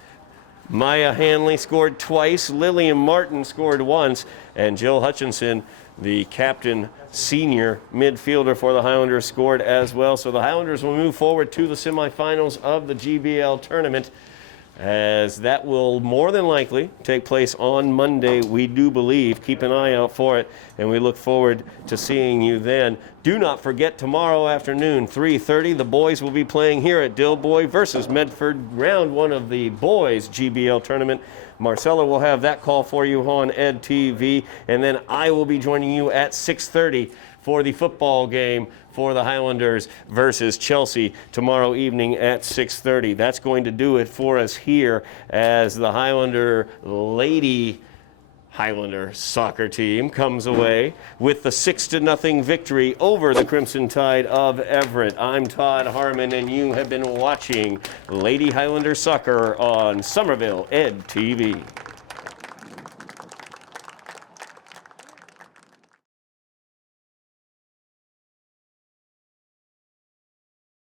Maya Hanley scored twice, Lillian Martin scored once, and Jill Hutchinson, the captain senior midfielder for the Highlanders, scored as well. So the Highlanders will move forward to the semifinals of the GBL tournament, as that will more than likely take place on Monday, we do believe. Keep an eye out for it, and we look forward to seeing you then. Do not forget, tomorrow afternoon, 3:30, the boys will be playing here at Dilboy versus Medford, round one of the boys GBL tournament. Marcella will have that call for you on Ed TV, and then I will be joining you at 6:30 for the football game for the Highlanders versus Chelsea tomorrow evening at 6:30. That's going to do it for us here as the Lady Highlander soccer team comes away with the 6-0 victory over the Crimson Tide of Everett. I'm Todd Harmon, and you have been watching Lady Highlander Soccer on Somerville Ed TV.